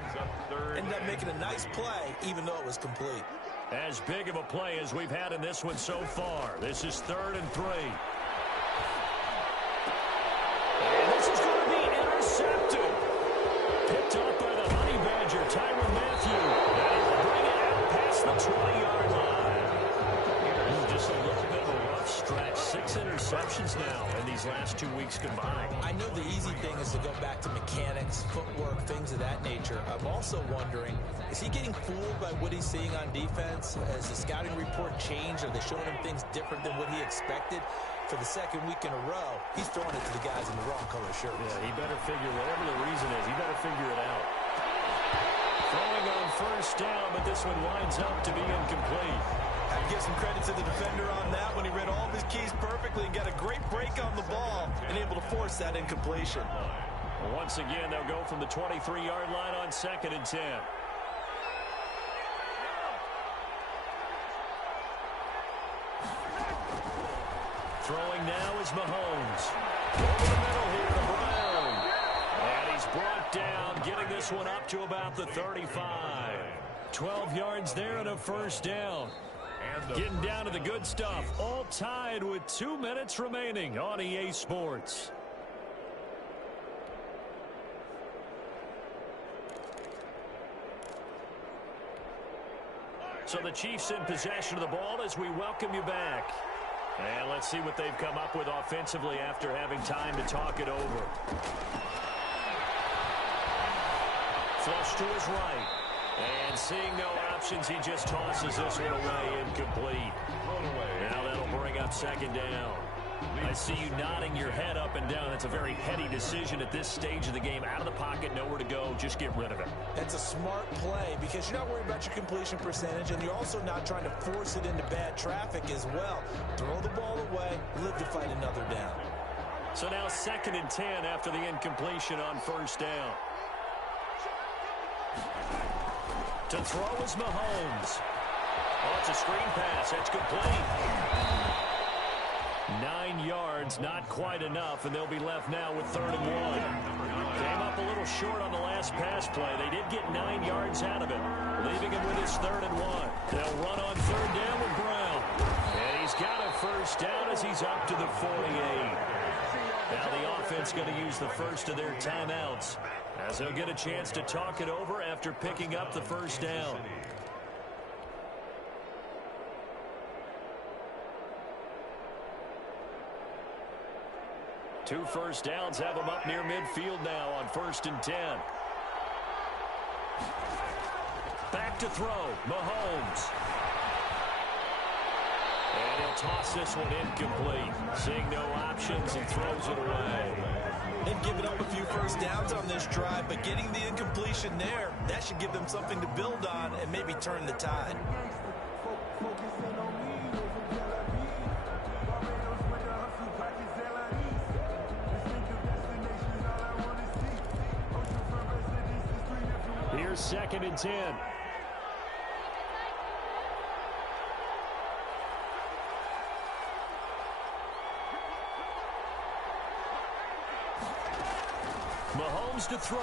Ended up making a nice play, even though it was complete. As big of a play as we've had in this one so far. This is 3rd and 3. And this is going to be intercepted. Picked up by the Honey Badger, Tyrann Mathieu. And he'll bring it out past the 20-yard line. Just a little bit of a rough stretch. 6 interceptions now in these last 2 weeks combined. I know the easy thing is to go back to mechanics, footwork, things of that nature. I'm also wondering, is he getting fooled by what he's seeing on defense? Has the scouting report changed? Are they showing him things different than what he expected? For the 2nd week in a row, he's throwing it to the guys in the wrong color shirts. Yeah, he better figure, whatever the reason is, he better figure it out. Throwing on 1st down, but this one winds up to be incomplete. I have to give some credit to the defender on that when he read all of his keys perfectly and got a great break on the ball and able to force that incompletion. Once again, they'll go from the 23-yard line on 2nd and 10. Throwing now is Mahomes. Over the middle here to Brown. And he's brought down, getting this one up to about the 35. 12 yards there and a 1st down. Getting down to the good stuff. All tied with 2 minutes remaining on EA Sports. So the Chiefs in possession of the ball as we welcome you back. And let's see what they've come up with offensively after having time to talk it over. Flush to his right. And seeing no options, he just tosses this one away, incomplete. Now that'll bring up 2nd down. I see you nodding your head up and down. That's a very heady decision at this stage of the game. Out of the pocket, nowhere to go. Just get rid of it. That's a smart play because you're not worried about your completion percentage, and you're also not trying to force it into bad traffic as well. Throw the ball away, live to fight another down. So now 2nd and 10 after the incompletion on 1st down. To throw is Mahomes. Oh, it's a screen pass. That's complete. 9 yards, not quite enough, and they'll be left now with 3rd and 1. Came up a little short on the last pass play. They did get 9 yards out of it, leaving him with his 3rd and 1. They'll run on 3rd down with Brown. And he's got a 1st down as he's up to the 48. Now the offense going to use the first of their timeouts, as they'll get a chance to talk it over after picking up the first down. Two first downs have them up near midfield now on 1st and 10. Back to throw, Mahomes. And he'll toss this one incomplete. Seeing no options, he throws it away. They've given up a few first downs on this drive, but getting the incompletion there, that should give them something to build on and maybe turn the tide. Here's 2nd and 10. Mahomes to throw.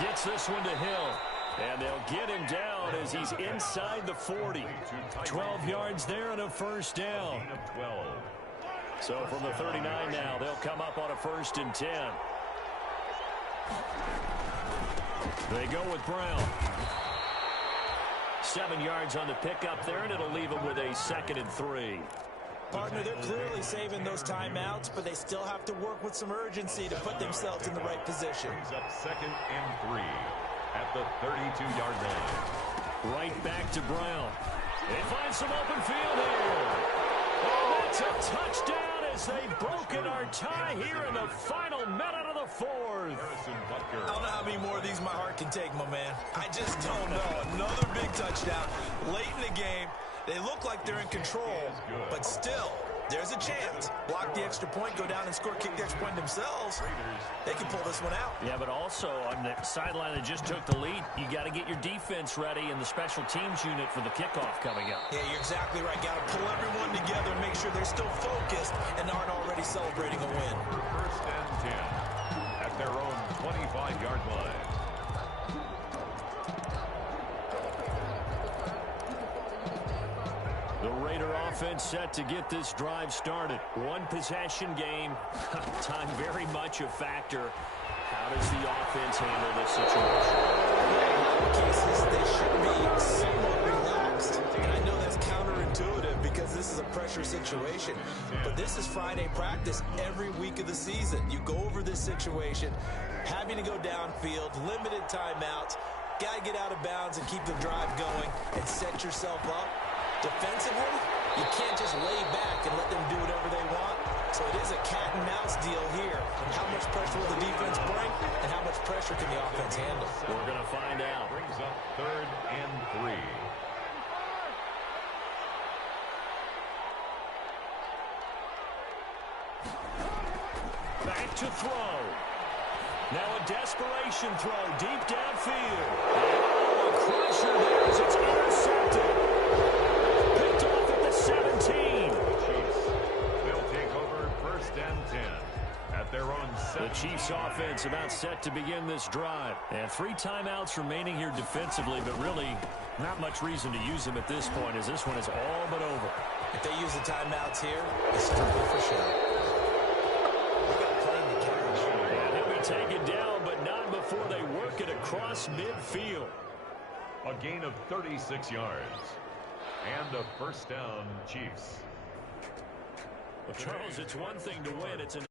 Gets this one to Hill. And they'll get him down as he's inside the 40. 12 yards there and a first down. So from the 39 now, they'll come up on a 1st and 10. They go with Brown. 7 yards on the pickup there, and it'll leave them with a 2nd and 3. Partner, they're clearly saving those timeouts, but they still have to work with some urgency to put themselves in the right position. Brings up 2nd and 3 at the 32-yard line. Right back to Brown. They find some open field here. Oh, that's a touchdown as they've broken our tie here in the final minute of the 4th. I don't know how many more of these my heart can take, my man. I just don't know. Another big touchdown late in the game. They look like they're in control, but still, there's a chance. Block the extra point, go down and score, kick the extra point themselves. They can pull this one out. Yeah, but also on the sideline that just took the lead, you got to get your defense ready and the special teams unit for the kickoff coming up. Yeah, you're exactly right. Got to pull everyone together and make sure they're still focused and aren't already celebrating a win. 1st and 10 at their own 25-yard line. The Raider offense set to get this drive started. One possession game. Time very much a factor. How does the offense handle this situation? In all cases, they should be somewhat relaxed. And I know that's counterintuitive because this is a pressure situation. But this is Friday practice every week of the season. You go over this situation, having to go downfield, limited timeouts, got to get out of bounds and keep the drive going and set yourself up. Defensively, you can't just lay back and let them do whatever they want. So it is a cat and mouse deal here. How much pressure will the defense bring, and how much pressure can the offense handle? We're going to find out. Brings up 3rd and 3. Back to throw. Now a desperation throw deep downfield. Oh, a crusher there as it's intercepted. Picked off at the 17. Chiefs. They'll take over 1st and 10 at their own 7. The Chiefs offense about set to begin this drive. And 3 timeouts remaining here defensively, but really not much reason to use them at this point as this one is all but over. If they use the timeouts here, it's strictly for show. And he'll be taken down, but not before they work it across midfield. A gain of 36 yards. And a 1st down, Chiefs. Well, Charles, it's one thing to win. It's an